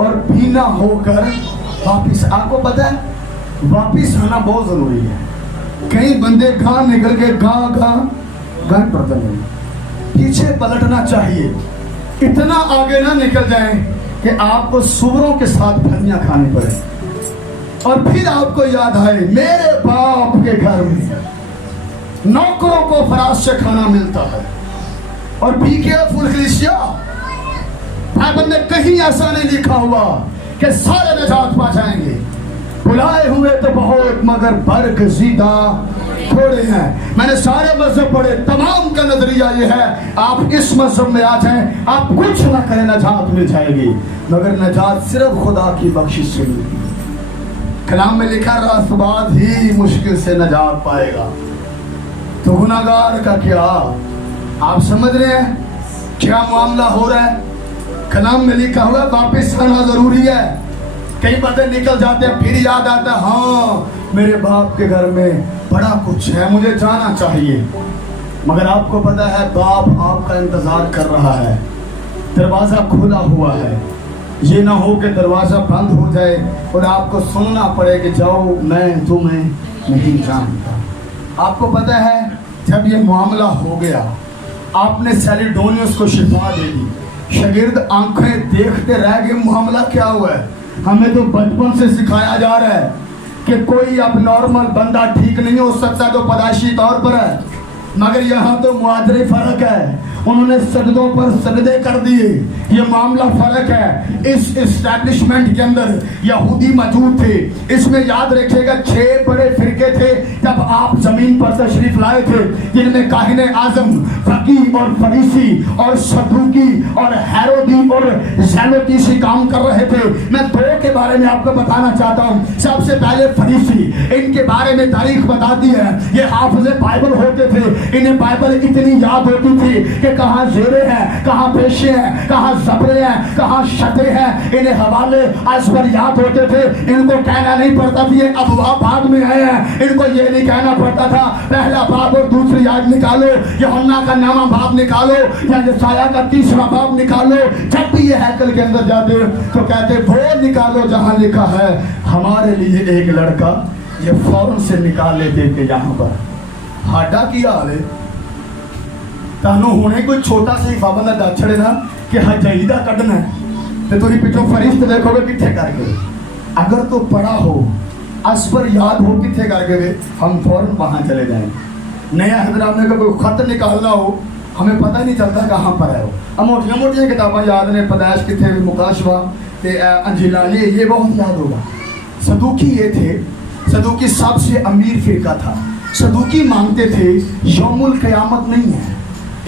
और भीना होकर वापिस। आपको पता है वापिस आना बहुत जरूरी है। कई बंदे गां निकल के गां पड़ते नहीं, पीछे पलटना चाहिए, इतना आगे ना निकल जाए कि आपको सुअरों के साथ फलियां खानी पड़े और फिर आपको याद आए मेरे बाप के घर में नौकरों को फराज से खाना मिलता है। और बी केयरफुल कलीसिया, बाइबल में कहीं ऐसा नहीं लिखा हुआ कि सारे निजात पा जाएंगे, बुलाए हुए तो बहुत मगर बरगजीदा थोड़े हैं। मैंने सारे मजहब पढ़े, तमाम का नजरिया ये है आप इस मजहब में आ जाएं, आप कुछ ना करें, नजात मिल जाएगी, मगर नजात सिर्फ खुदा की बख्शिश से मिलती है। कलाम में लिखा रास्तबाज ही मुश्किल से नजात पाएगा, तो गुनाहगार का क्या। आप समझ रहे हैं क्या मामला हो रहा है। कलाम में लिखा हुआ वापिस आना जरूरी है। कई बंदे निकल जाते हैं, फिर याद आता है हाँ मेरे बाप के घर में बड़ा कुछ है, मुझे जाना चाहिए, मगर आपको पता है बाप आपका इंतजार कर रहा है, दरवाजा खुला हुआ है। ये ना हो कि दरवाजा बंद हो जाए और आपको सुनना पड़े कि जाओ मैं तुम्हें नहीं जानता। आपको पता है जब ये मामला हो गया, आपने सेलिडोनियस को शिफा दे दी, शागिर्द आंखें देखते रह गए मामला क्या हुआ है। हमें तो बचपन से सिखाया जा रहा है कि कोई अब नॉर्मल बंदा ठीक नहीं हो सकता तो पैदाइशी तौर पर है, मगर यहाँ तो मुआजरे फर्क है, उन्होंने सजदों पर सजदे कर दिए, ये मामला फर्क है। इस एस्टैब्लिशमेंट के अंदर यहूदी मौजूद थे, इसमें याद रखिएगा 6 बड़े फिरके थे जब आप जमीन पर तशरीफ लाए थे, जिनमें काहिने आजम, फकीह और फरीसी और सदूकी और हेरोदी और ज़ैलोतीसी काम कर रहे थे। मैं 2 के बारे में आपको बताना चाहता हूँ। सबसे पहले फरीसी, इनके बारे में तारीख बताती है ये हाफिज़े बाइबल होते थे, इन्हें बाइबल इतनी याद होती थी कि कहाँ जेरे हैं, कहाँ पेशे हैं, कहाँ जबरे हैं, कहाँ शते हैं, इन्हें हवाले आज पर याद होते थे। इनको कहना नहीं पड़ता था ये अफवाह बाद में आए हैं, इनको ये नहीं कहना पड़ता था पहला बाब और दूसरी आयत निकालो, यूहन्ना का 9वां बाब निकालो या यशायाह का 30वां बाब निकालो। जब भी ये हैकल के अंदर जाते तो कहते वो निकालो जहाँ लिखा है हमारे लिए एक लड़का, ये फौरन से निकाल लेते थे। यहाँ पर हाडा की हाल है ਤੁਹਾਨੂੰ ਹੁਣੇ ਕੋਈ ਛੋਟਾ ਸਹੀ ਬਾਬਾ ਦਾ ਦੱਸ ਛੜੇ ਨਾ ਕਿ ਹਜਾਈਦਾ ਕੱਢਣਾ ਹੈ, ਤੇ ਤੁਸੀਂ ਪਿੱਛੋਂ ਫਰਿਸ਼ਤੇ ਦੇਖੋਗੇ ਕਿੱਥੇ ਕਰ गए। अगर तो पढ़ा हो, अस पर याद हो कितने कर गए, हम फौरन वहां चले जाएं। नया हैदराबाद में कोई खत निकालना हो, हमें पता ही नहीं चलता कहाँ पर है वो। अब मोटिया मोटिया किताबें याद ने, पैदाइश कितने मुकाशवा अंजिला, ये बहुत याद होगा। सदूकी ये थे, सदूकी सबसे अमीर फिरका था। सदूकी मानते थे यौमुल क़यामत नहीं है,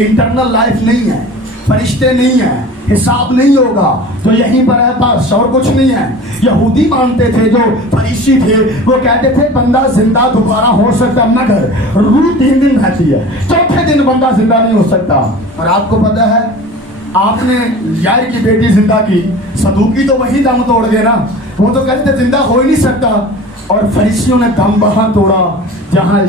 इंटरनल लाइफ नहीं है, फरिश्ते नहीं है, हिसाब नहीं होगा, तो यहीं पर है बस और कुछ नहीं है। यहूदी मानते थे, जो फरीसी थे, वो कहते थे बंदा जिंदा दोबारा हो सकता मगर रूह 3 दिन रहती है, चौथे दिन बंदा जिंदा नहीं हो सकता। और आपको पता है, आपने यार की बेटी जिंदा की, सदूकी तो वही दम तोड़ गए ना, वो तो कहते जिंदा हो ही नहीं सकता। और फरीसियों ने दम वहां तोड़ा जहां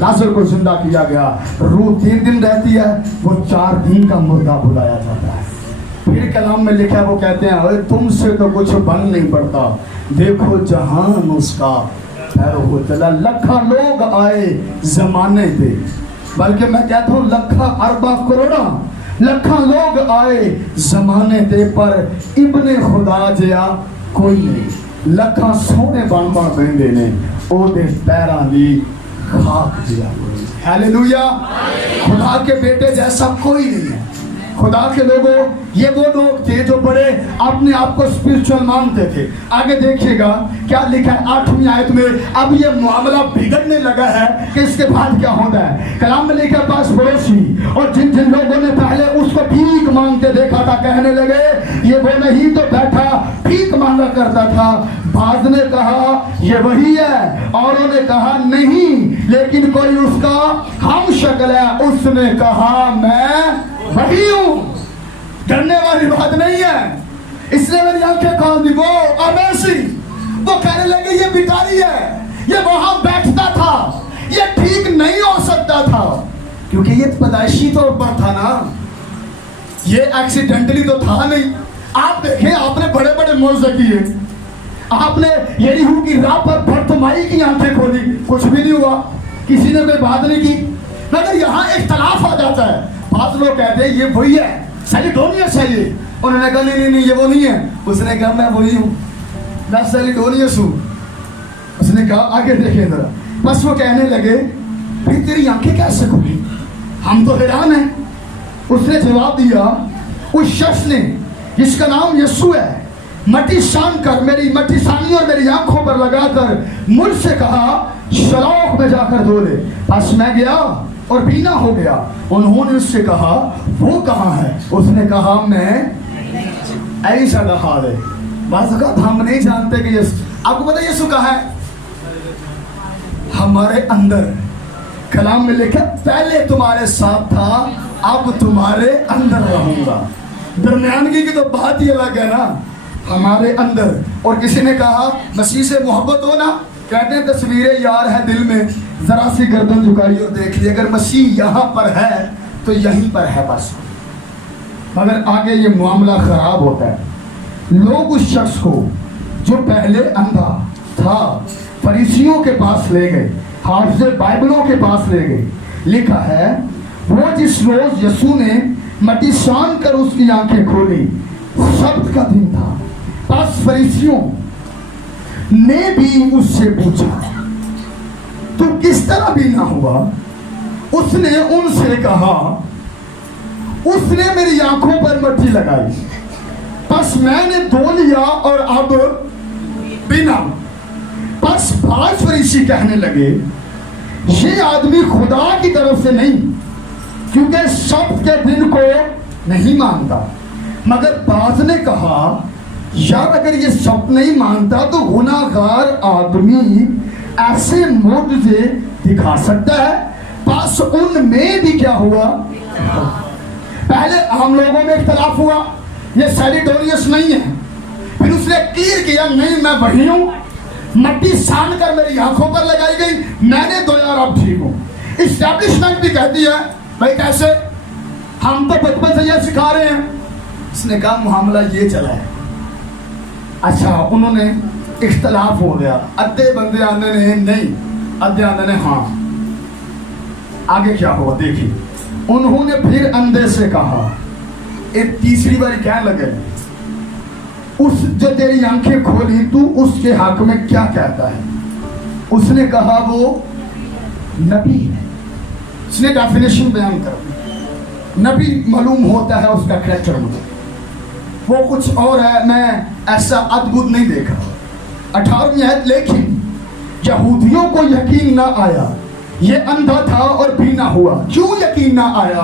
लाजर को जिंदा किया गया। रूह 3 दिन रहती है, वो 4 दिन का मुर्दा बुलाया जाता है। फिर कलाम में लिखा है, वो कहते हैं अरे तुमसे तो कुछ बन नहीं पड़ता, देखो जहान उसका पैरों को चला। लखा लोग आए जमाने पे, बल्कि मैं कहता हूँ लखा अरबा करोड़ा लखा लोग आए जमाने पे, पर इब्ने खुदा जया कोई नहीं। लखा सोने बन बन बहते ने ओदे पैरां दी खाक दिया। हालेलुया। खुदा के बेटे जैसा कोई नहीं है। खुदा के लोगों, ये वो लोग थे जो बड़े अपने आप को स्पिरिचुअल मानते थे। आगे देखिएगा क्या लिखा है 8वीं आयत में। अब ये मामला बिगड़ने लगा है कि इसके बाद क्या होता है। कलाम में लिखा पास पड़ोसी और जिन जिन लोगों ने पहले उसको भीख मांगते देखा था, कहने लगे ये वो नहीं तो बैठा भीख मांगा करता था। बाज ने कहा ये वही है, औरों ने कहा नहीं, लेकिन कोई उसका हम शक्ल है। उसने कहा मैं वही हूं। डरने वाली बात नहीं है। इसने मेरी आंखें खोल दी। वो अमेजिंग, वो कहने लगे ये भिखारी है, ये वहां बैठता था, ये ठीक नहीं हो सकता था, क्योंकि ये पैदाइशी तौर पर था ना, ये एक्सीडेंटली तो था नहीं। आप देखें, आपने बड़े बड़े मौजे किए, आपने यरीहो की राह पर बर्तिमाई की आंखें खोली, कुछ भी नहीं हुआ, किसी ने कोई बात नहीं की। मगर यहाँ इख्तलाफ आ जाता है। बात लोग कहते हैं ये वही है, सेलिडोनियस है ये। उन्होंने कहा नहीं नहीं ये वो नहीं है। उसने कहा मैं वही हूँ, मैं सेलिडोनियस हूँ। उसने कहा आगे देखे जरा। बस वो कहने लगे फिर तेरी आंखें कैसे खुली, हम तो हैरान हैं। उसने जवाब दिया, उस शख्स ने जिसका नाम यीशु है मट्टी सान कर मेरी मट्टी सानी और मेरी आंखों पर लगाकर मुझसे कहा शलौक में जाकर धो ले। बस मैं गया और बीना हो गया। उन्होंने उससे कहा वो कहाँ है। उसने कहा मैं ऐसा कहा है। बस कहा हम नहीं जानते कि यीशु, आपको पता यीशु कहाँ है? हमारे अंदर। कलाम में लिखा पहले तुम्हारे साथ था, अब तुम्हारे अंदर रहूंगा। दरमियानगी की तो बात ही अलग है ना, हमारे अंदर। और किसी ने कहा मसीह से मोहब्बत हो ना, कहते हैं तस्वीरें यार है दिल में, जरा सी गर्दन झुकाई और देख ली, अगर मसीह यहाँ पर है तो यहीं पर है बस। मगर आगे ये मामला खराब होता है। लोग उस शख्स को जो पहले अंधा था फरीसियों के पास ले गए, हाफिज़ बाइबलों के पास ले गए। लिखा है वो जिस रोज यीशु ने मट्टी सान कर उसकी आंखें खोली, सब्त का दिन था। बस फरीसियों ने भी उससे पूछा तो किस तरह बीना हुआ। उसने उनसे कहा उसने मेरी आंखों पर मट्टी लगाई, बस मैंने धो लिया और अब बीना। बस बाज फरीसी कहने लगे ये आदमी खुदा की तरफ से नहीं, क्योंकि सब्त के दिन को नहीं मानता। मगर बाज ने कहा यार अगर ये सब नहीं मानता तो गुनाहगार आदमी ऐसे मुझे दिखा सकता है। बस उनमें भी क्या हुआ, पहले हम लोगों में इख्तलाफ हुआ, ये सेलिडोनियस नहीं है। फिर उसने कीर किया नहीं मैं वही हूँ, मट्टी सान कर मेरी आंखों पर लगाई गई, मैंने दो यार अब ठीक हूँ। इस्टेब्लिशमेंट भी कहती है भाई कैसे, हम तो बचपन से ये सिखा रहे हैं। उसने कहा मामला ये चला है। अच्छा उन्होंने इख्तलाफ हो गया, अद्धे बंदे आने ने नहीं, अद्धे आने ने हाँ। आगे क्या हुआ देखिए उन्होंने फिर अंधे से कहा, एक तीसरी बार कहने लगे, उस जो तेरी आंखें खोली तू उसके हक में क्या कहता है? उसने कहा वो नबी है। उसने डेफिनेशन बयान कर दी। नबी मालूम होता है उसका कैरेक्टर मुझे, वो कुछ और है, मैं ऐसा अद्भुत नहीं देखा। 18वीं आयत, लेकिन यहूदियों को यकीन ना आया, ये अंधा था और बीना हुआ। क्यों यकीन ना आया?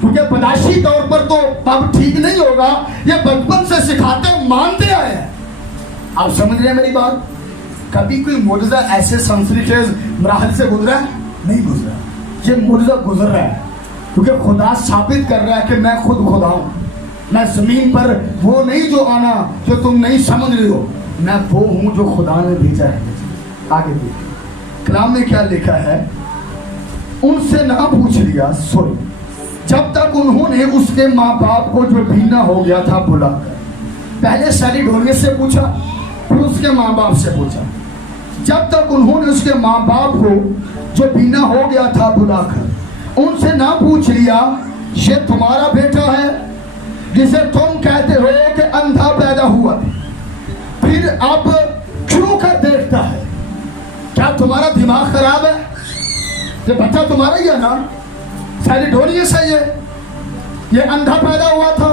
क्योंकि पैदाइशी तौर पर तो अब ठीक नहीं होगा, ये बचपन से सिखाते मानते आए हैं। आप समझ रहे हैं मेरी बात? कभी कोई मुर्जा ऐसे संस्कृत मराहल से गुजरा है? नहीं गुजरा। ये मुर्जा गुजर रहा है क्योंकि खुदा साबित कर रहा है कि मैं खुद खुदा हूं। मैं जमीन पर वो नहीं जो आना जो तुम नहीं समझ रहे हो, मैं वो हूं जो खुदा ने भेजा है। आगे देखिए कलाम में क्या लिखा है, उनसे ना पूछ लिया, सॉरी, जब तक उन्होंने उसके माँ बाप को जो बीना हो गया था बुलाकर, पहले सैलिडोनियस से पूछा, फिर उसके माँ बाप से पूछा, जब तक उन्होंने उसके माँ बाप को जो बीना हो गया था बुलाकर, उनसे ना पूछ लिया ये तुम्हारा बेटा है जिसे तुम कहते हो कि अंधा पैदा हुआ, फिर अब क्यों कर देखता है? क्या तुम्हारा दिमाग खराब है? ये बच्चा तुम्हारा ही है ना? सैलिडोनियस है ये अंधा पैदा हुआ था।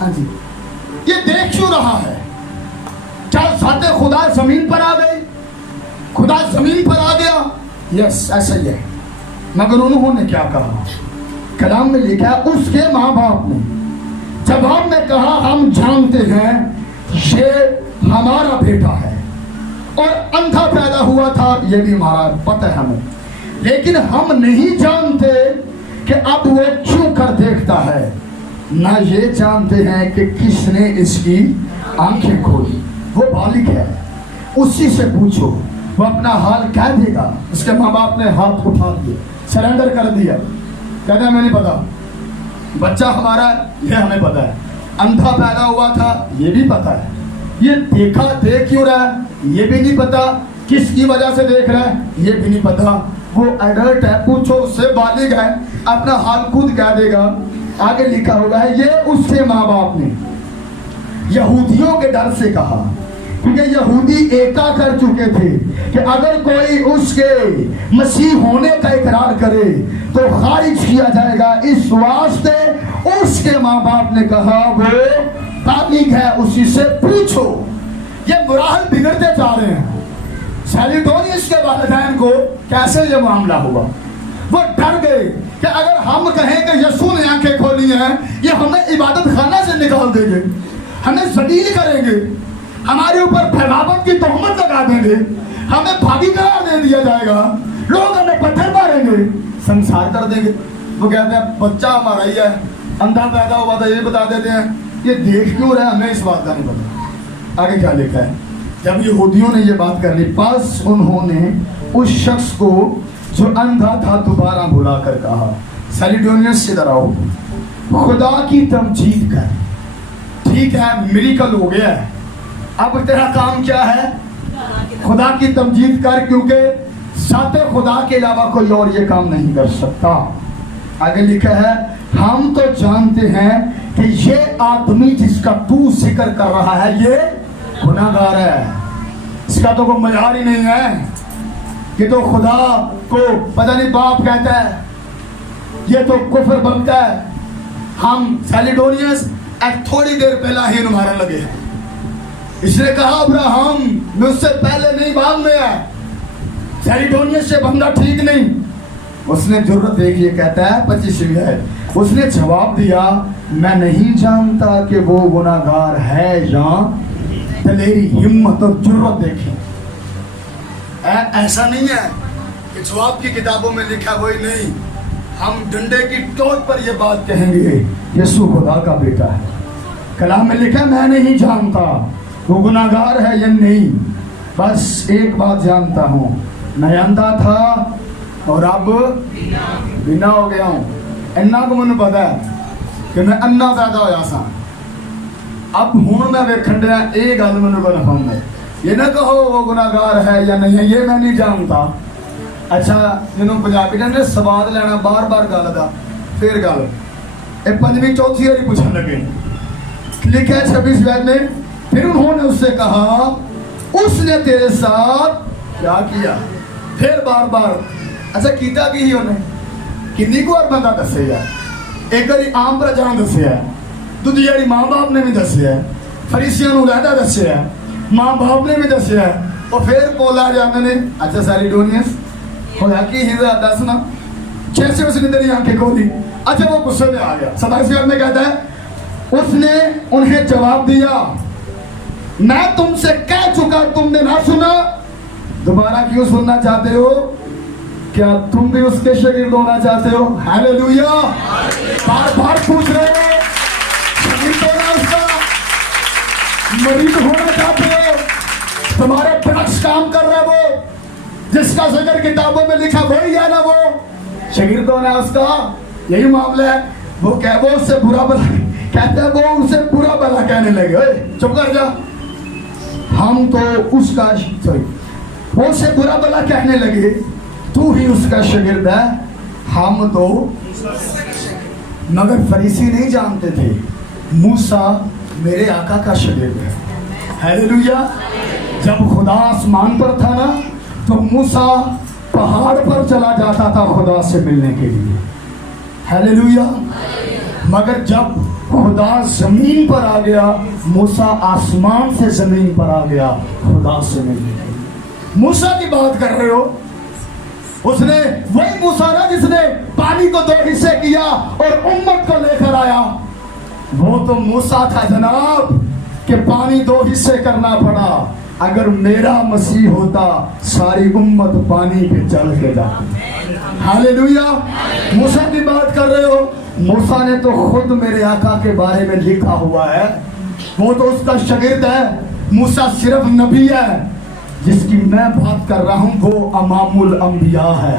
हाँ जी, ये देख क्यों रहा है? क्या साथे खुदा जमीन पर आ गए? खुदा जमीन पर आ गया? यस, ऐसा ही है। मगर उन्होंने क्या कहा? कलाम में लिखा है, उसके माँ बाप ने जवाब में कहा, हम जानते हैं ये हमारा बेटा है और अंधा पैदा हुआ था, ये भी हमारा पता है हमें, लेकिन हम नहीं जानते कि अब वो क्यों कर देखता है, ना ये जानते हैं कि किसने इसकी आंखें खोली। वो बालिग है, उसी से पूछो, वो अपना हाल कह देगा। उसके माँ बाप ने हाथ उठा दिए, सरेंडर कर दिया, कहते मैं नहीं पता, बच्चा हमारा ये हमें पता है, अंधा पैदा हुआ था ये भी पता है, ये देखा देख क्यों रहा है ये भी नहीं पता, किसकी वजह से देख रहा है ये भी नहीं पता, वो एडल्ट है, पूछो उससे, बालिग है, अपना हाल खुद कह देगा। आगे लिखा हुआ है, ये उसके माँ बाप ने यहूदियों के डर से कहा, क्योंकि यहूदी एकता कर चुके थे कि अगर कोई उसके मसीह होने का इकरार करे तो खारिज किया जाएगा, इस वास्ते उसके माँ बाप ने कहा वो बालिग है, उसी से पूछो। ये मुराहल बिगड़ते जा रहे हैं। सैलिडोनियस के वालिदैन को कैसे ये मामला हुआ? वो डर गए कि अगर हम कहें कि यीशु ने आंखें खोली हैं, ये हमें इबादत खाना से निकाल देंगे, हमें जलील करेंगे, हमारे ऊपर फैलावट की तोहमत लगा देंगे, हमें भागी करार दे दिया जाएगा, लोग हमें पत्थर मारेंगे, संसार कर देंगे। वो कहते हैं बच्चा हमारा ही है, अंधा पैदा हुआ था ये बता देते हैं, ये देख क्यों रहा है हमें इस बात का नहीं पता। आगे क्या लिखा है, जब यहूदियों ने ये बात कर ली, बस उन्होंने उस शख्स को जो अंधा था दोबारा बुलाकर कहा, सैलिडोनियस से डराओ, खुदा की तमजीद कर, ठीक है मिरेकल हो गया है, अब तेरा काम क्या है? खुदा की तमजीद कर, क्योंकि साथे खुदा के अलावा कोई और ये काम नहीं कर सकता। आगे लिखा है, हम तो जानते हैं कि ये आदमी जिसका तू जिक्र कर रहा है ये गुनाहगार है, इसका तो कोई मजार ही नहीं है, ये तो खुदा को पता नहीं बाप कहता है, ये तो कुफर बनता है। हम सैलिडोनियस थोड़ी देर पहला ही मारने लगे, इसने कहा अब्राहम मुझसे पहले नहीं बाद में है, सैलिडोनियस से बंदा ठीक नहीं। उसने जरूरत देखिए, कहता है 25वीं है, उसने जवाब दिया मैं नहीं जानता कि वो गुनाहगार है या दलेरी, हिम्मत और जरूरत देखिए। ऐसा नहीं है कि जवाब की किताबों में लिखा वही नहीं, हम डंडे की टोक पर ये बात कहेंगे यीशु खुदा का बेटा है। कलाम में लिखा मैं नहीं जानता वो गुनाहगार है या नहीं, बस एक बात जानता हूँ, मैं अंधा था और अब बिना हो गया हूँ। इन्ना को मैंने पता है कि मैं अन्ना पैदा होया सा, अब हूँ मैं वेखण दिया, ये गल मैंने कन्फर्म है, ये ना कहो वो गुनाहगार है या नहीं है, ये मैं नहीं जानता। अच्छा जिन्होंने पंजाबी ने स्वाद लेना बार बार गल का, फिर गल ए पंजवीं चौथी वाली पूछने लगे, लिखा है 26 वैद में, फिर उन्होंने उससे कहा उसने तेरे साथ क्या किया? फिर बार बार अच्छा कीता की ही उन्हें किन्नी को और बंदा दसे यार, एक बारी आम प्रजा दसिया, दूजी बारी माँ बाप ने भी दसिया, फरीसियों को लहदा दसिया, माँ बाप ने भी दसिया, और फिर बोला जाने ने अच्छा सैलिडोनियस होया कि हिजा दसना जैसे उसने तेरी आंखें खोली। अच्छा वो गुस्से में आ गया। 27 में कहता है उसने उन्हें जवाब दिया, मैं तुमसे कह चुका तुमने ना सुना, दोबारा क्यों सुनना चाहते हो? क्या तुम भी उसके शागिर्द होना चाहते हो? हालेलुया। बार बार पूछ रहे हो, शागिर्द होना उसका, मरीज होना चाहते हो, तुम्हारे बरक्स काम कर रहे वो, जिसका जिक्र किताबों में लिखा वही है ना वो, शागिर्द होना उसका, यही मामला है। वो क्या वो उससे बुरा भला कहते हैं, वो उसे बुरा भला कहने लगे, ओए चुप कर जा, हम तो उसका सॉरी वो उससे बुरा भला कहने लगे, तू ही उसका शागिर्द है, हम तो। मगर फरीसी नहीं जानते थे मूसा मेरे आका का शागिर्द है। हालेलुया। जब खुदा आसमान पर था ना, तो मूसा पहाड़ पर चला जाता था खुदा से मिलने के लिए। हालेलुया। मगर जब खुदा जमीन पर आ गया, मूसा आसमान से जमीन पर आ गया खुदा से मिलने के लिए। मूसा की बात कर रहे हो, उसने वही मूसा ना जिसने पानी को 2 हिस्से किया और उम्मत को लेकर आया, वो तो मूसा था जनाब कि पानी 2 हिस्से करना पड़ा। अगर मेरा मसीह होता सारी उम्मत पानी पे चल के जाती। हालेलुया। मूसा की बात कर रहे हो, मूसा ने तो खुद मेरे आका के बारे में लिखा हुआ है, वो तो उसका शागिर्द है। मूसा सिर्फ नबी है, जिसकी मैं बात कर रहा हूं वो अमामुल अंबिया है,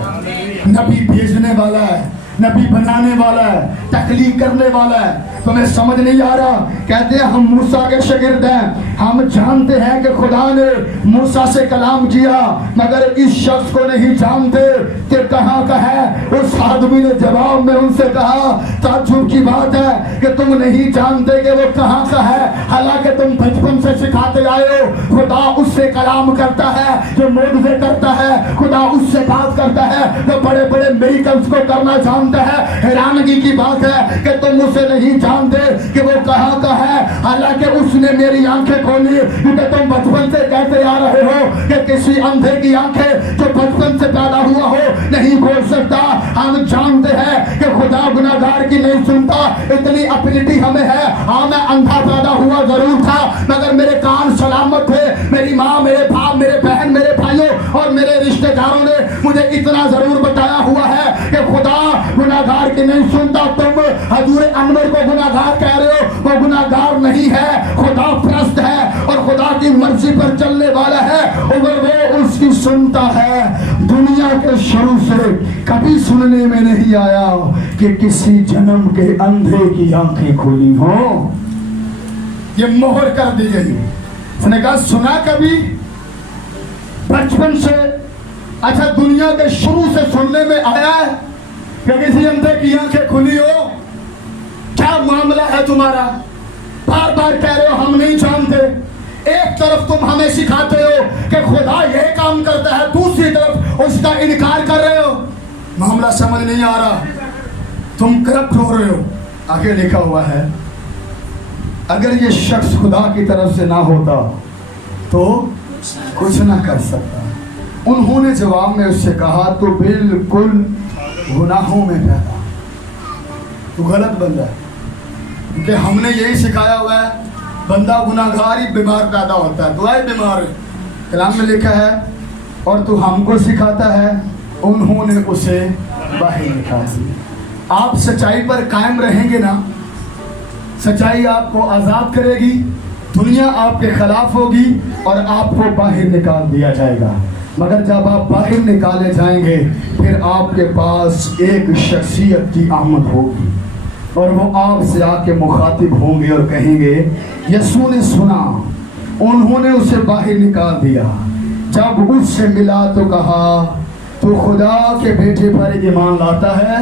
नबी भेजने वाला है, नबी बनाने वाला है, तकलीफ करने वाला है। तुम्हें समझ नहीं आ रहा? कहते हैं हम मूसा के शागिर्द हैं, हम जानते हैं कि खुदा ने मूसा से कलाम किया, मगर इस शख्स को नहीं जानते कि कहाँ का है। उस आदमी ने जवाब में उनसे कहा, ताज्जुब की बात है कि तुम नहीं जानते कि वो कहाँ का है, हालांकि तुम बचपन से सिखाते आए हो। खुदा उससे कलाम करता है जो मोज़े करता है, खुदा उससे बात करता है जो बड़े बड़े मिरेकल्स को करना जानता है। हैरानगी की बात है कि तुम उसे नहीं जानते कि वो कहाँ का है, हालांकि उसने मेरी आंखें खोली, क्योंकि तुम बचपन से कहते आ रहे हो कि किसी अंधे की आंखें जो बचपन से पैदा हुआ हो नहीं खोल सकता। हम जानते हैं कि खुदा गुनाहगार की नहीं सुनता, इतनी एबिलिटी हमें है। हाँ, मैं अंधा पैदा हुआ जरूर था, मगर मेरे कान सलामत थे। मेरी माँ, मेरे बाप, मेरे बहन, मेरे भाइयों और मेरे रिश्तेदारों ने मुझे इतना जरूर बताया हुआ है कि खुदा गुनाहगार की नहीं सुनता। तुम हजूर अनवर को गुनाहगार कह रहे हो, वो गुनाहगार नहीं है, खुदा परस्त है और खुदा की मर्जी पर चलने वाला है, और वो उसकी सुनता है। दुनिया के शुरू से कभी सुनने में नहीं आया कि किसी जन्म के अंधे की आंखें खुली हो। ये मोहर कर दी गई। उसने कहा सुना कभी बचपन से? अच्छा, दुनिया के शुरू से सुनने में आया है कि किसी अंधे की आंखें खुली हो? क्या मामला है तुम्हारा? बार बार कह रहे हो हम नहीं जानते। एक तरफ तुम हमें सिखाते हो कि खुदा ये काम करता है, दूसरी तरफ उसका इनकार कर रहे हो। मामला समझ नहीं आ रहा, तुम करप्ट हो रहे हो। आगे लिखा हुआ है, अगर ये शख्स खुदा की तरफ से ना होता तो कुछ ना कर सकता। उन्होंने जवाब में उससे कहा, तो बिल्कुल गुनाहों में पैदा, तू गलत बंदा है, क्योंकि हमने यही सिखाया हुआ है बंदा गुनाहगार ही बीमार पैदा होता है, दुआएं बीमार है। कलाम में लिखा है, और तू हमको सिखाता है। उन्होंने उसे बाहर निकाल दिया। आप सच्चाई पर कायम रहेंगे ना, सच्चाई आपको आजाद करेगी, दुनिया आपके खिलाफ होगी और आपको बाहर निकाल दिया जाएगा। मगर जब आप बाहर निकाले जाएंगे, फिर आपके पास एक शख्सियत की आमद होगी और वो आपसे आके मुखातिब होंगे और कहेंगे, यीशु ने सुना, उन्होंने उसे बाहर निकाल दिया। जब उससे मिला तो कहा, तू खुदा के बेटे पर ईमान लाता है?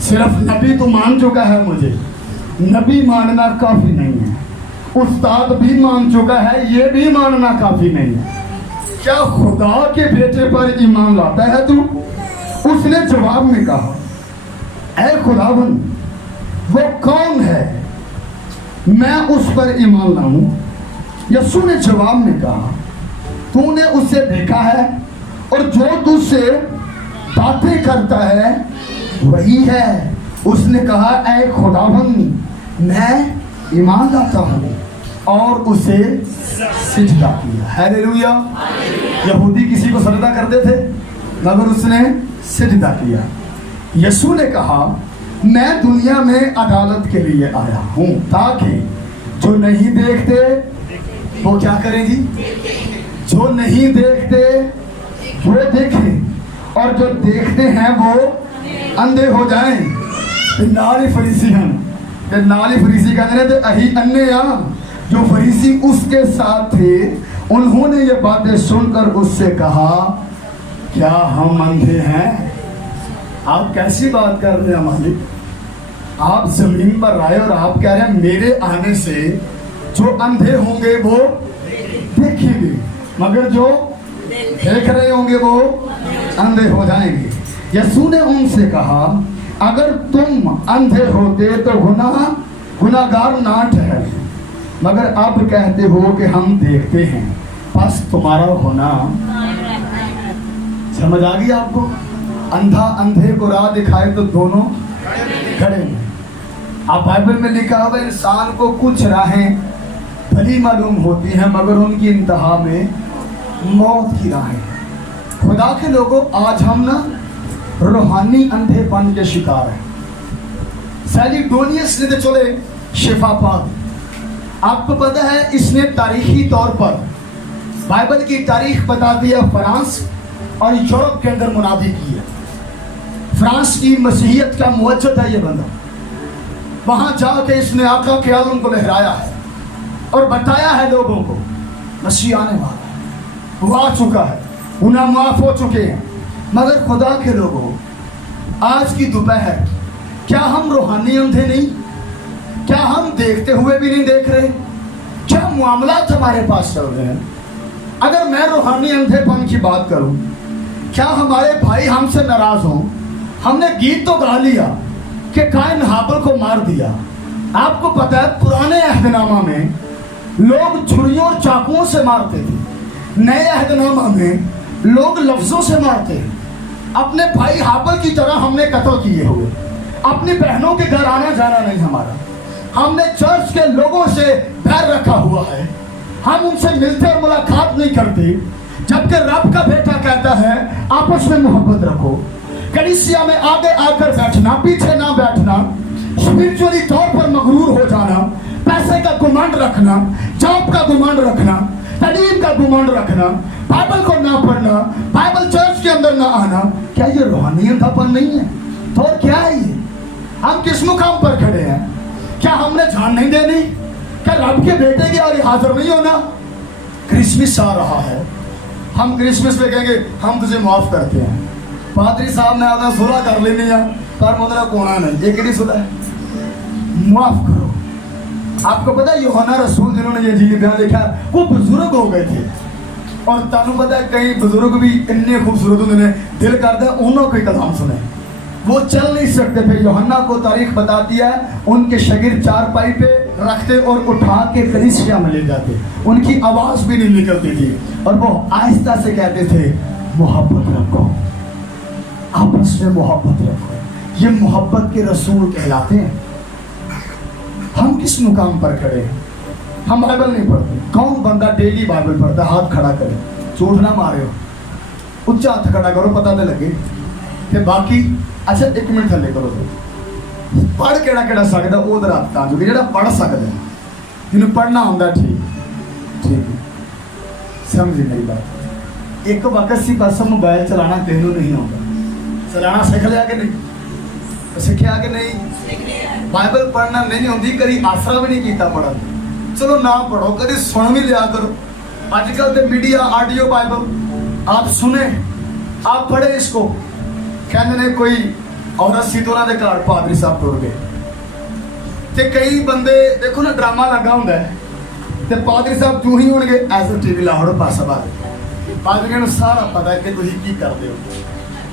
सिर्फ नबी तो मान चुका है मुझे, नबी मानना काफी नहीं है, उस्ताद भी मान चुका है, ये भी मानना काफी नहीं है, क्या खुदा के बेटे पर ईमान लाता है तू? उसने जवाब में कहा, ऐ खुदावंद, वो कौन है मैं उस पर ईमान लाऊं? यीशु ने जवाब में कहा, तूने उसे देखा है और जो तुझसे बातें करता है वही है। उसने कहा, ऐ खुदावंद, मैं ईमान लाता हूँ, और उसे सिजदा किया। हालेलुया। यहूदी किसी को सजदा करते थे, मगर उसने सिजदा किया। यीशु ने कहा, मैं दुनिया में अदालत के लिए आया हूँ, ताकि जो नहीं देखते वो क्या करें जी? जो नहीं देखते वो देखें, और जो देखते हैं वो अंधे हो जाएं। ते नाल ही फरीसी हैं, ते नाल ही फरीसी कहते हैं ते अही अन्ने आ। जो फरीसी उसके साथ थे, उन्होंने ये बातें सुनकर उससे कहा, क्या हम अंधे हैं? आप कैसी बात कर रहे हैं मालिक? आप जमीन पर आए और आप कह रहे हैं मेरे आने से जो अंधे होंगे वो देखेंगे, मगर जो देख रहे होंगे वो अंधे हो जाएंगे। यीशु ने उनसे कहा, अगर तुम अंधे होते तो गुनाहगार ना ठहरते, मगर अब कहते हो कि हम देखते हैं, बस तुम्हारा होना। समझ आ गई आपको? अंधा अंधे को राह दिखाए तो दोनों खड़े हैं। आप बाइबल में लिखा हुआ, इंसान को कुछ राहें भली मालूम होती हैं, मगर उनकी इंतहा में मौत की राहें। खुदा के लोगों, आज हम ना रूहानी अंधेपन के शिकार हैं। सेलिडोनियस ने तो चले शिफा पा। आपको पता है, इसने तारीखी तौर पर बाइबल की तारीख बता दिया, फ्रांस और यूरोप के अंदर मुनादी की है। फ्रांस की मसीहियत का मुवज्जद है ये बंदा। वहां जाके इसने आका के आलम को लहराया है और बताया है लोगों को मसीह आने वाला है, वो आ चुका है, गुनाह माफ हो चुके हैं। मगर खुदा के लोगों, आज की दोपहर क्या हम रूहानी अंधे नहीं? क्या हम देखते हुए भी नहीं देख रहे? क्या मामला हमारे पास चल रहे हैं? अगर मैं रूहानी अंधेपन की बात करूं, क्या हमारे भाई हमसे नाराज हों? हमने गीत तो गा लिया कि काइन हाबिल को मार दिया। आपको पता है, पुराने अहदनामा में लोग छुरियों और चाकुओं से मारते थे, नए अहदनामा में लोग लफ्जों से मारते हैं। अपने भाई हाबिल की तरह हमने कत्ल किए हुए, अपनी बहनों के घर आना जाना नहीं हमारा। हमने चर्च के लोगों से बैर रखा हुआ है, हम उनसे मिलते और मुलाकात नहीं करते, जबकि रब का बेटा कहता है आपस में मोहब्बत रखो। कलीसिया में आगे आकर बैठना, पीछे ना बैठना, स्पिरिचुअली तौर पर मगरूर हो जाना, पैसे का गुमांड रखना, जॉब का गुमांड रखना, तालीम का गुमांड रखना, बाइबल को ना पढ़ना, बाइबल चर्च के अंदर ना आना, क्या ये रूहानी अंधापन नहीं है? तो और क्या है ये? हम किस मुकाम पर खड़े हैं? क्या हमने जान नहीं देनी? क्या रब के बेटे के आगे हाजिर नहीं होना? क्रिसमस आ रहा है, हम क्रिसमस पे कहेंगे हम तुझे माफ करते हैं। पादरी साहब ने आपने सुलह कर लेनी है, पर मतलब कोना नहीं, ये कितनी सुलह है? माफ करो। आपको पता है, यूहन्ना रसूल जिन्होंने ये जी बयान लिखा, वो बुजुर्ग हो गए थे, और तानू पता है कई बुजुर्ग भी इतने खूबसूरत उन्होंने दिल करता है उन्होंने कोई कलाम सुने, वो चल नहीं सकते थे। यूहन्ना को तारीख बताती है, उनके शागिर्द चारपाई पे रखते और उठा के कलीसिया में ले जाते, उनकी आवाज भी नहीं निकलती थी, और वो आहिस्ता से कहते थे मोहब्बत रखो, आपस में मोहब्बत रखो। ये मोहब्बत के रसूल कहलाते हैं। हम किस मुकाम पर खड़े हैं? हम बाइबल नहीं पढ़ते। कौन बंदा डेली बाइबल पढ़ता? हाथ खड़ा करे, झूठ ना मारे हो, उच्चा हाथ खड़ा करो, पता तो लगे कि बाकी। अच्छा एक मिनट थले करो, तो पढ़ केड़ा केड़ा सकदा उधर आता जो जेड़ा पढ़ सकदा, जिन्हें पढ़ना होंदा, ठीक ठीक समझी मेरी बात। एक वक्त सी पासा मोबाइल चलाना तेनू नहीं होगा, चलाना सीख लिया कि नहीं? सीखिया कि नहीं? बाइबल पढ़ना नहीं होती, कभी आसरा भी नहीं किया पढ़न। चलो ना पढ़ो, कभी सुन भी लिया करो। आजकल तो मीडिया ऑडियो बाइबल आप सुने, आप पढ़े इसको, कहने ने कोई और अस्सी तो उन्होंने घर पादरी साहब टुर गए। ते कई बंदे देखो ना ड्रामा लगा होंगे ते पादरी साहब तू ही होंगे ऐसे टीवी लाहौर पासा बाहर पादरियों को सारा पता है कि तुम की करते हो,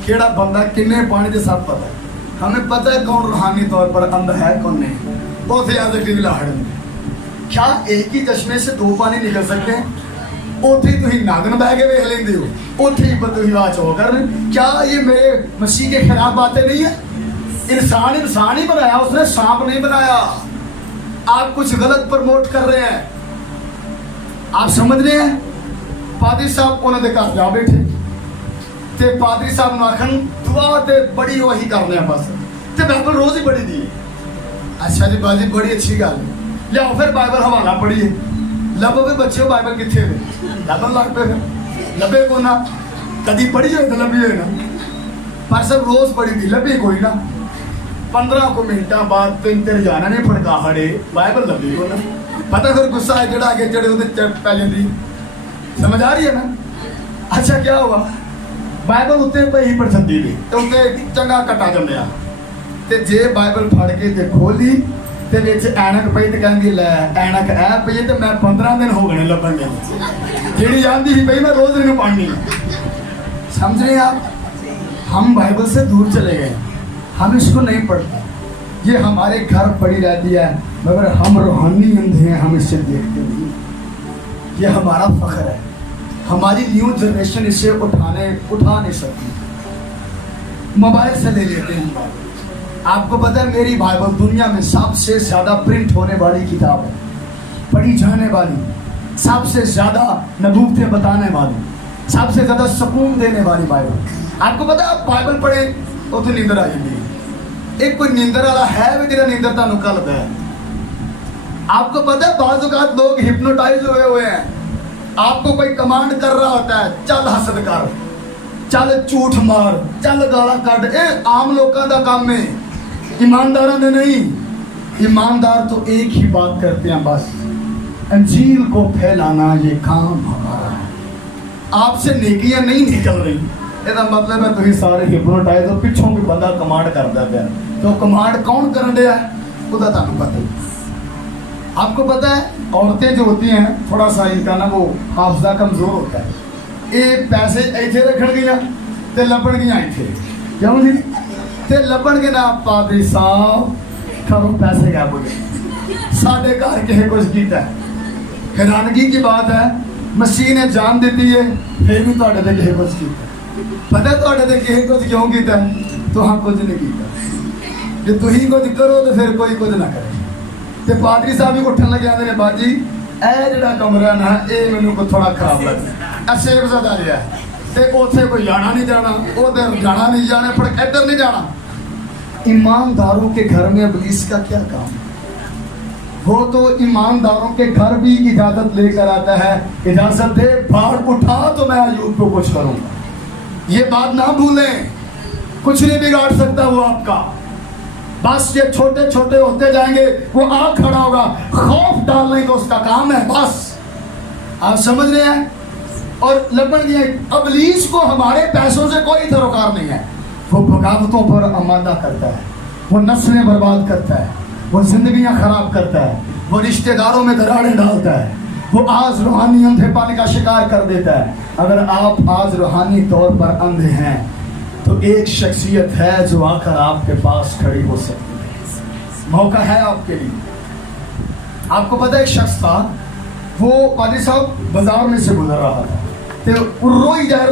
केड़ा बंदा किन्ने पानी से सब पता है। हमें पता है कौन रूहानी तौर पर अंधा है कौन नहीं। उसे ऐसे टीवी लाहौर क्या एक ही चश्मे से दो पानी निकल सकते हैं? उथे तुम नागन बह के वेख लेंगे हो, उथे ही तुम आच हो कर। क्या ये मेरे मसीह के खिलाफ बातें नहीं है? इंसान इंसान ही बनाया, उसने सांप नहीं बनाया। आप कुछ गलत प्रमोट कर रहे हैं, आप समझ रहे हैं? पादरी साहब उन्होंने घर जा बैठे ते पादरी साहब ने आखन दुआ ते बड़ी वही करने बस ते बाइबल रोज ही पढ़ी दी। अच्छा जी बाजी बड़ी अच्छी गल लियाओ फिर बाइबल हवाला पढ़िए। लभो भी बच्चे बाइबल कितने लभन लग पे लभे को ना कभी पढ़ी हो तो लभी हो ना, पर सब रोज पढ़ी थी लभी कोई ना। 15 को मिनटा बाद तीन तेरे जाना नहीं फड़का हड़े बाइबल लभी को ना। पता फिर गुस्सा है जड़ा आगे चढ़े उधर पै जाती। समझ आ रही है ना? अच्छा क्या हुआ बाइबल उत्ते पे ही पढ़ सकती थी तो उत्ते चंगा कटा जमया ते जे बाइबल फड़ के ते खोली ते विच ऐनक पई ते कहंदी लै ऐनक ऐ पई ते मैं 15 दिन हो गए लभन दे जेड़ी जानदी सी पई मैं रोज इन्हें पढ़नी। समझ रहे आप? हम बाइबल से दूर चले गए, हम इसको नहीं पढ़ते। ये हमारे घर पड़ी रहती है मगर हम रूहानी अंधे हैं, हम इससे देखते नहीं। ये हमारा फख्र है, हमारी न्यू जनरेशन इसे उठा नहीं सकती। मोबाइल से ले लेते हैं। आपको पता है मेरी बाइबल दुनिया में सबसे ज्यादा प्रिंट होने वाली किताब है, पढ़ी जाने वाली, सबसे ज्यादा नबूवतें बताने वाली, सबसे ज्यादा सुकून देने वाली बाइबल। आपको पता है आप बाइबल पढ़े तो नींदर आ जाती। एक कोई नींदर वाला है भी तेरा नींदर तानू कलदा है। आपको पता है बाज़ औक़ात लोग हिप्नोटाइज हुए हैं। आपको कोई कमांड कर रहा होता है चल हसद कर, चल झूठ मार, चल गाला कट, ए आम लोगों का काम है, ईमानदारों ने नहीं। ईमानदार तो एक ही बात करते हैं बस, अंजील को फैलाना ये काम हमारा है। आपसे नेकियां नहीं निकल रही, ਇਹਦਾ मतलब है तुम सारे हिप्नोटाइज हो, पिछों भी बंदा कमांड करता है। तो कमांड कौन कर रहा है उसका तुहानू पता है। आपको पता है औरतें जो होती हैं थोड़ा सा इनका ना वो हाफजा कमजोर होता है। ये पैसे इतने रखन गया तो लभन गया इतने क्यों जी ते लभन के ना पादरी साहब घरों पैसे गायब हो गए, साढ़े घर किसी कुछ किया। हैरानगी की बात है मसीह ने जान दी है फिर भी तुहाडे ते किसी कुछ किया। पता तुहाडे ते किसी कुछ क्यों किया? तुहां कुछ नहीं किया। जे तुसीं कुछ करो तो फिर कोई कुछ ना करे। ते पादरी साहब भी उठन लगे आंदे ने बाजी ए जिहड़ा कमरा ना ये मैनूं को थोड़ा खराब लगा, सेफ ज़्यादा लिया ते उत्थे कोई जाना नहीं जाना, उधर जाना नहीं जाना, पर इधर नहीं जाना। ईमानदारों के घर में इब्लीस का क्या काम? वो तो ईमानदारों के घर भी इजाजत लेकर आता है, इजाजत दे भाड़ उठा तो मैं अय्यूब को कुछ करूंगा। ये बात ना भूलें, कुछ नहीं बिगाड़ सकता वो आपका। बस ये छोटे छोटे होते जाएंगे, वो आग खड़ा होगा, खौफ डालने का उसका काम है बस। आप समझ रहे हैं? और लपट गए इब्लीस को हमारे पैसों से कोई सरोकार नहीं है। वो बगावतों पर आमादा करता है, वो नस्लें बर्बाद करता है, वो जिंदगियां खराब करता है, वो रिश्तेदारों में दरारें डालता है, वो आज रूहानी अंधेपन का शिकार कर देता है। अगर आप आज रूहानी तौर पर अंधे हैं तो एक शख्सियत है जो आकर आपके पास खड़ी हो सकती है, मौका है आपके लिए। आपको पता है एक शख्स था, वो पादरी साहब बाजार में से गुजर रहा था तो रोई जाए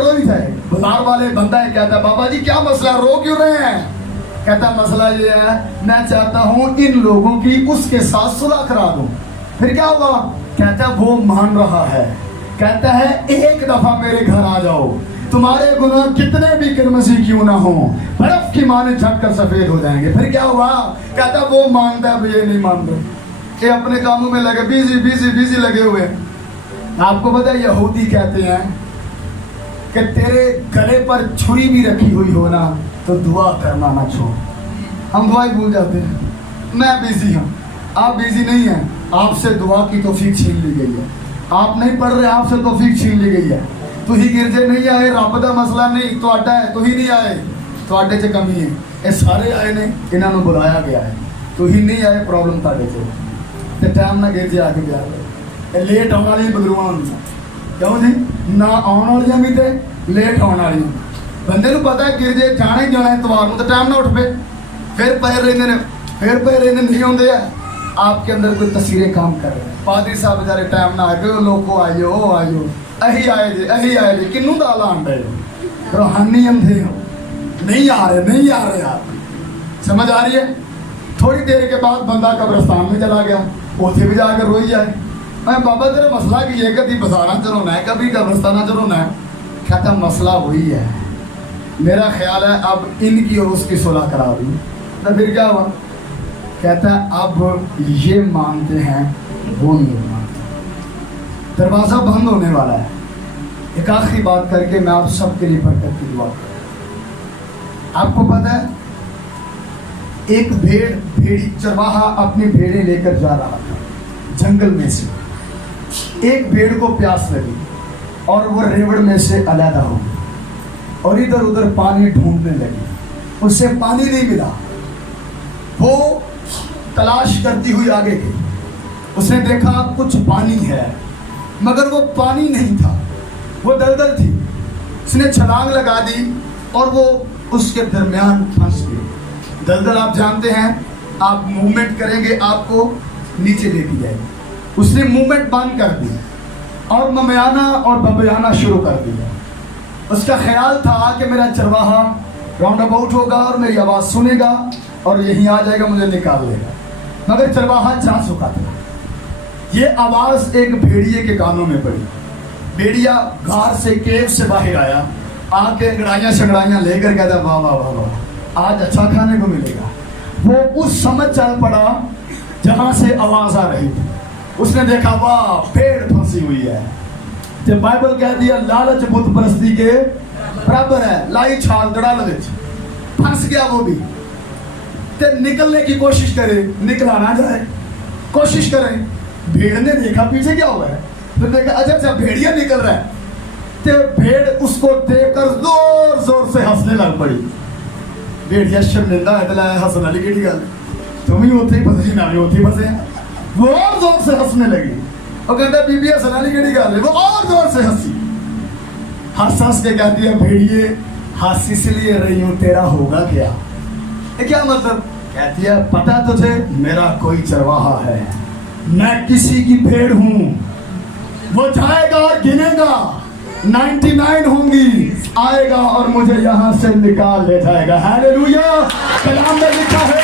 बाजार वाले बंदा है, कहता बाबा जी क्या मसला, रो क्यों रहे हैं? कहता मसला ये है मैं चाहता हूँ इन लोगों की उसके साथ सुलह करा दूं। फिर क्या हुआ? कहता वो मान रहा है, कहता है एक दफा मेरे घर आ जाओ, तुम्हारे गुनाह कितने भी किरमसी क्यों ना हो बर्फ की माने झटकर सफेद हो जाएंगे। फिर क्या हुआ? कहता वो मानता है, ये नहीं मानते, ये अपने कामों में लगे बिजी लगे हुए। आपको पता है यहूदी कहते हैं कि तेरे गले पर छुरी भी रखी हुई हो ना तो दुआ करना ना छोड़। हम दुआ ही भूल जाते हैं। मैं बिजी हूँ, आप बिजी नहीं हैं, आपसे दुआ की तौफीक छीन ली गई है। आप नहीं पढ़ रहे, आपसे तौफीक छीन ली गई है। तू ही गिरजे नहीं आए, रब दा मसला नहीं, तुहाडा है, तू ही नहीं आए, तुहाडे च कमी है। ਇਹ ਸਾਰੇ ਆਏ ਨੇ, ਇਹਨਾਂ ਨੂੰ ਬੁਲਾਇਆ ਗਿਆ ਹੈ। ਤੁਸੀਂ ਨਹੀਂ ਆਏ, ਪ੍ਰੋਬਲਮ ਤੁਹਾਡੇ 'ਚ ਤੇ ਟਾਈਮ ਨਾਲ ਗਿਰ ਜਾ ਕੇ ਗਿਆ। ਇਹ ਲੇਟ ਆਉਣ ਵਾਲੀਆਂ ਬਦਲੂਆਂ ਹੁੰਦੀਆਂ, ਕਿਉਂ ਜੀ? ਨਾ ਆਉਣ ਵਾਲੀਆਂ ਵੀ ਤੇ ਲੇਟ ਆਉਣ ਵਾਲੀਆਂ। ਬੰਦੇ ਨੂੰ ਪਤਾ ਗਿਰ ਜੇ ਜਾਣਾ ਹੀ ਜਾਣਾ ਐਤਵਾਰ ਨੂੰ, ਤਾਂ ਟਾਈਮ ਨਾਲ ਉੱਠ ਪਏ, ਫਿਰ ਪਏ ਰਹਿੰਦੇ ਨੇ, ਫਿਰ ਪਏ ਰਹਿੰਦੇ नहीं आते हैं। आपके अंदर कोई तस्वीरें काम कर रहे हैं। पादरी साहब बेचारे टाइम ना आए, लोगों आइयो वो आइयो, अही आए जी किनू दा लान डे रूहानी अंधे हो, नहीं आ रहे आप। समझ आ रही है? थोड़ी देर के बाद बंदा कब्रिस्तान में चला गया, उसे भी जाकर रोई जाए, मैं बाबा तेरा मसला की है, कभी बसाना च रोना है, कभी कब्रिस्ताना च रोना है। कहता मसला वही है, मेरा ख्याल है अब इनकी और उसकी सुलह करा दी। तो फिर क्या हुआ? कहता है अब ये मानते हैं वो नहीं मानते। दरवाज़ा बंद होने वाला है। एक आखिरी बात करके मैं आप सबके लिए बरकत की दुआ करूँ। आपको पता है एक भेड़ी चरवाहा अपनी भेड़ें लेकर जा रहा था जंगल में से। एक भेड़ को प्यास लगी और वो रेवड़ में से अलहदा हो गई और इधर उधर पानी ढूंढने लगी, उसे पानी नहीं मिला। वो तलाश करती हुई आगे गई, उसने देखा कुछ पानी है मगर वो पानी नहीं था, वो दलदल थी। उसने छलांग लगा दी और वो उसके दरमियान फंस गई। दलदल आप जानते हैं, आप मूवमेंट करेंगे आपको नीचे लेती जाएगी। उसने मूवमेंट बंद कर दी और ममयाना और बबयाना शुरू कर दिया। उसका ख्याल था कि मेरा चरवाहा राउंड अबाउट होगा और मेरी आवाज़ सुनेगा और यहीं आ जाएगा, मुझे निकाल लेगा। मगर चरवाहा जा चुका था। ये आवाज़ एक भेड़िए के कानों में पड़ी। भेड़िया घर से केव से बाहर आया, आके गड़ाइयाँ शगड़ाइयाँ लेकर कहता वाह वाह वाह वाह, आज अच्छा खाने को मिलेगा। वो उस समझ चल पड़ा जहाँ से आवाज़ आ रही थी। उसने देखा वाह भेड़ फंसी हुई है। तो बाइबल कहती है लालच बुत परस्ती के बराबर है, लाई छाल दड़ा ललच। फंस गया वो भी, ते निकलने की कोशिश करे, निकला ना जाए, कोशिश करें। भेड़ ने देखा पीछे क्या हुआ है, तो देखा अच्छा भेड़िया निकल रहा है। तो भेड़ उसको देखकर जोर जोर से हंसने लग पड़ी। भेड़िया शर्मिंदा है, तो हंसने वाली केड़ी गल, तुम ही उथे ही फंसी ना भी उथे ही फंसे। वो और जोर से हंसने लगी और कहता बीबी हंसने वाली केड़ी गल है। वो और जोर से हंसी, हंस के कहती है भेड़िए हंस इसलिए रही हूं, तेरा होगा क्या? क्या मतलब? कहती है पता तुझे मेरा कोई चरवाहा है, मैं किसी की भेड़ हूं। वो जाएगा और गिनेगा, 99 होंगी, आएगा और मुझे यहां से निकाल ले जाएगा। हालेलुया। कलाम में लिखा है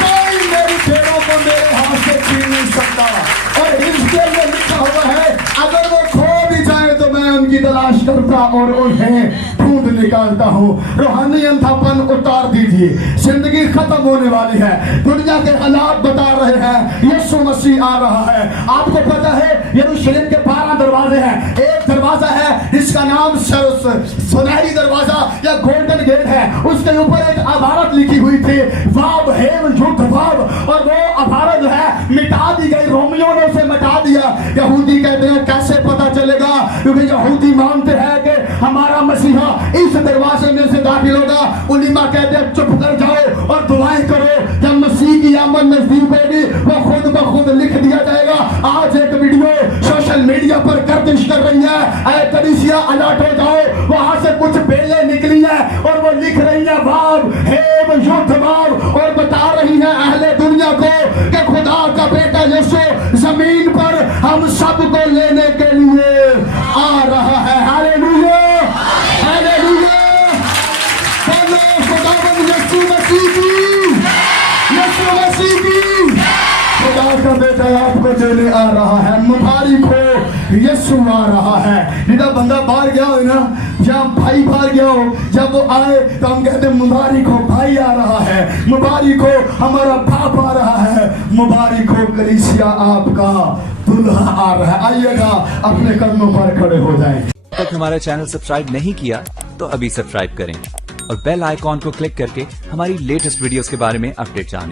कोई मेरी भेड़ों को मेरे हाथ से छीन नहीं सकता। और इसके लिए लिखा हुआ है अगर वो खो भी जाए तो मैं उनकी तलाश करता और उन्हें ढूंढ निकालता हूँ। रूहानी अंधापन उतार दीजिए, जिंदगी खत्म होने वाली है। दुनिया के हालात बता रहे हैं यीशु मसीह आ रहा है। आपको पता है यरूशलेम के 12 दरवाजे हैं। एक दरवाजा है जिसका नाम सुनहरी दरवाजा या गोल्डन गेट है। उसके ऊपर एक अबारत लिखी हुई थी, वाव हेव युद्ध वाव, और वो अबारत जो है मिटा दी गई, रोमियों ने उसे मिटा दिया। यहूदी कहते हैं कैसे पता चलेगा? क्योंकि यहूदी मानते हैं कि हमारा मसीहा इस दरवाजे में से दाखिल होगा। उलिमा कहते हैं चुप कर जाओ और दुआएं करो, जब मसीह की आमद नजदीक होगी वो खुद ब खुद लिख दिया जाएगा। आज एक वीडियो सोशल मीडिया पर गर्दिश कर रही है, ऐ कलीसिया अलर्ट हो जाओ, वहां से कुछ बेलें निकली है और वो लिख रही है वाव हेव युद्ध वाव, और बता रही है अहले दुनिया को कि खुदा का बेटा यीशु जमीन पर हम सबको लेने के लिए आ रहा है। Hallelujah, hallelujah. बोलो खुदावंद यीशु मसीह की, यीशु मसीह की। खुदा का बेटा आपको देने आ रहा है। मुबारक हो यीशु आ रहा है। जितना बंदा बाहर गया हो ना, जहाँ भाई बाहर गया हो, जब वो आए तो हम कहते हैं मुबारक हो भाई आ रहा है, मुबारक हो हमारा बाप आ रहा है, मुबारक हो कलीसिया आपका दुल्हा आ रहा है। आइएगा अपने कदमों पर खड़े हो जाएं। तक हमारा चैनल सब्सक्राइब नहीं किया तो अभी सब्सक्राइब करें और बेल आइकॉन को क्लिक करके हमारी लेटेस्ट वीडियोस के बारे में अपडेट जानें।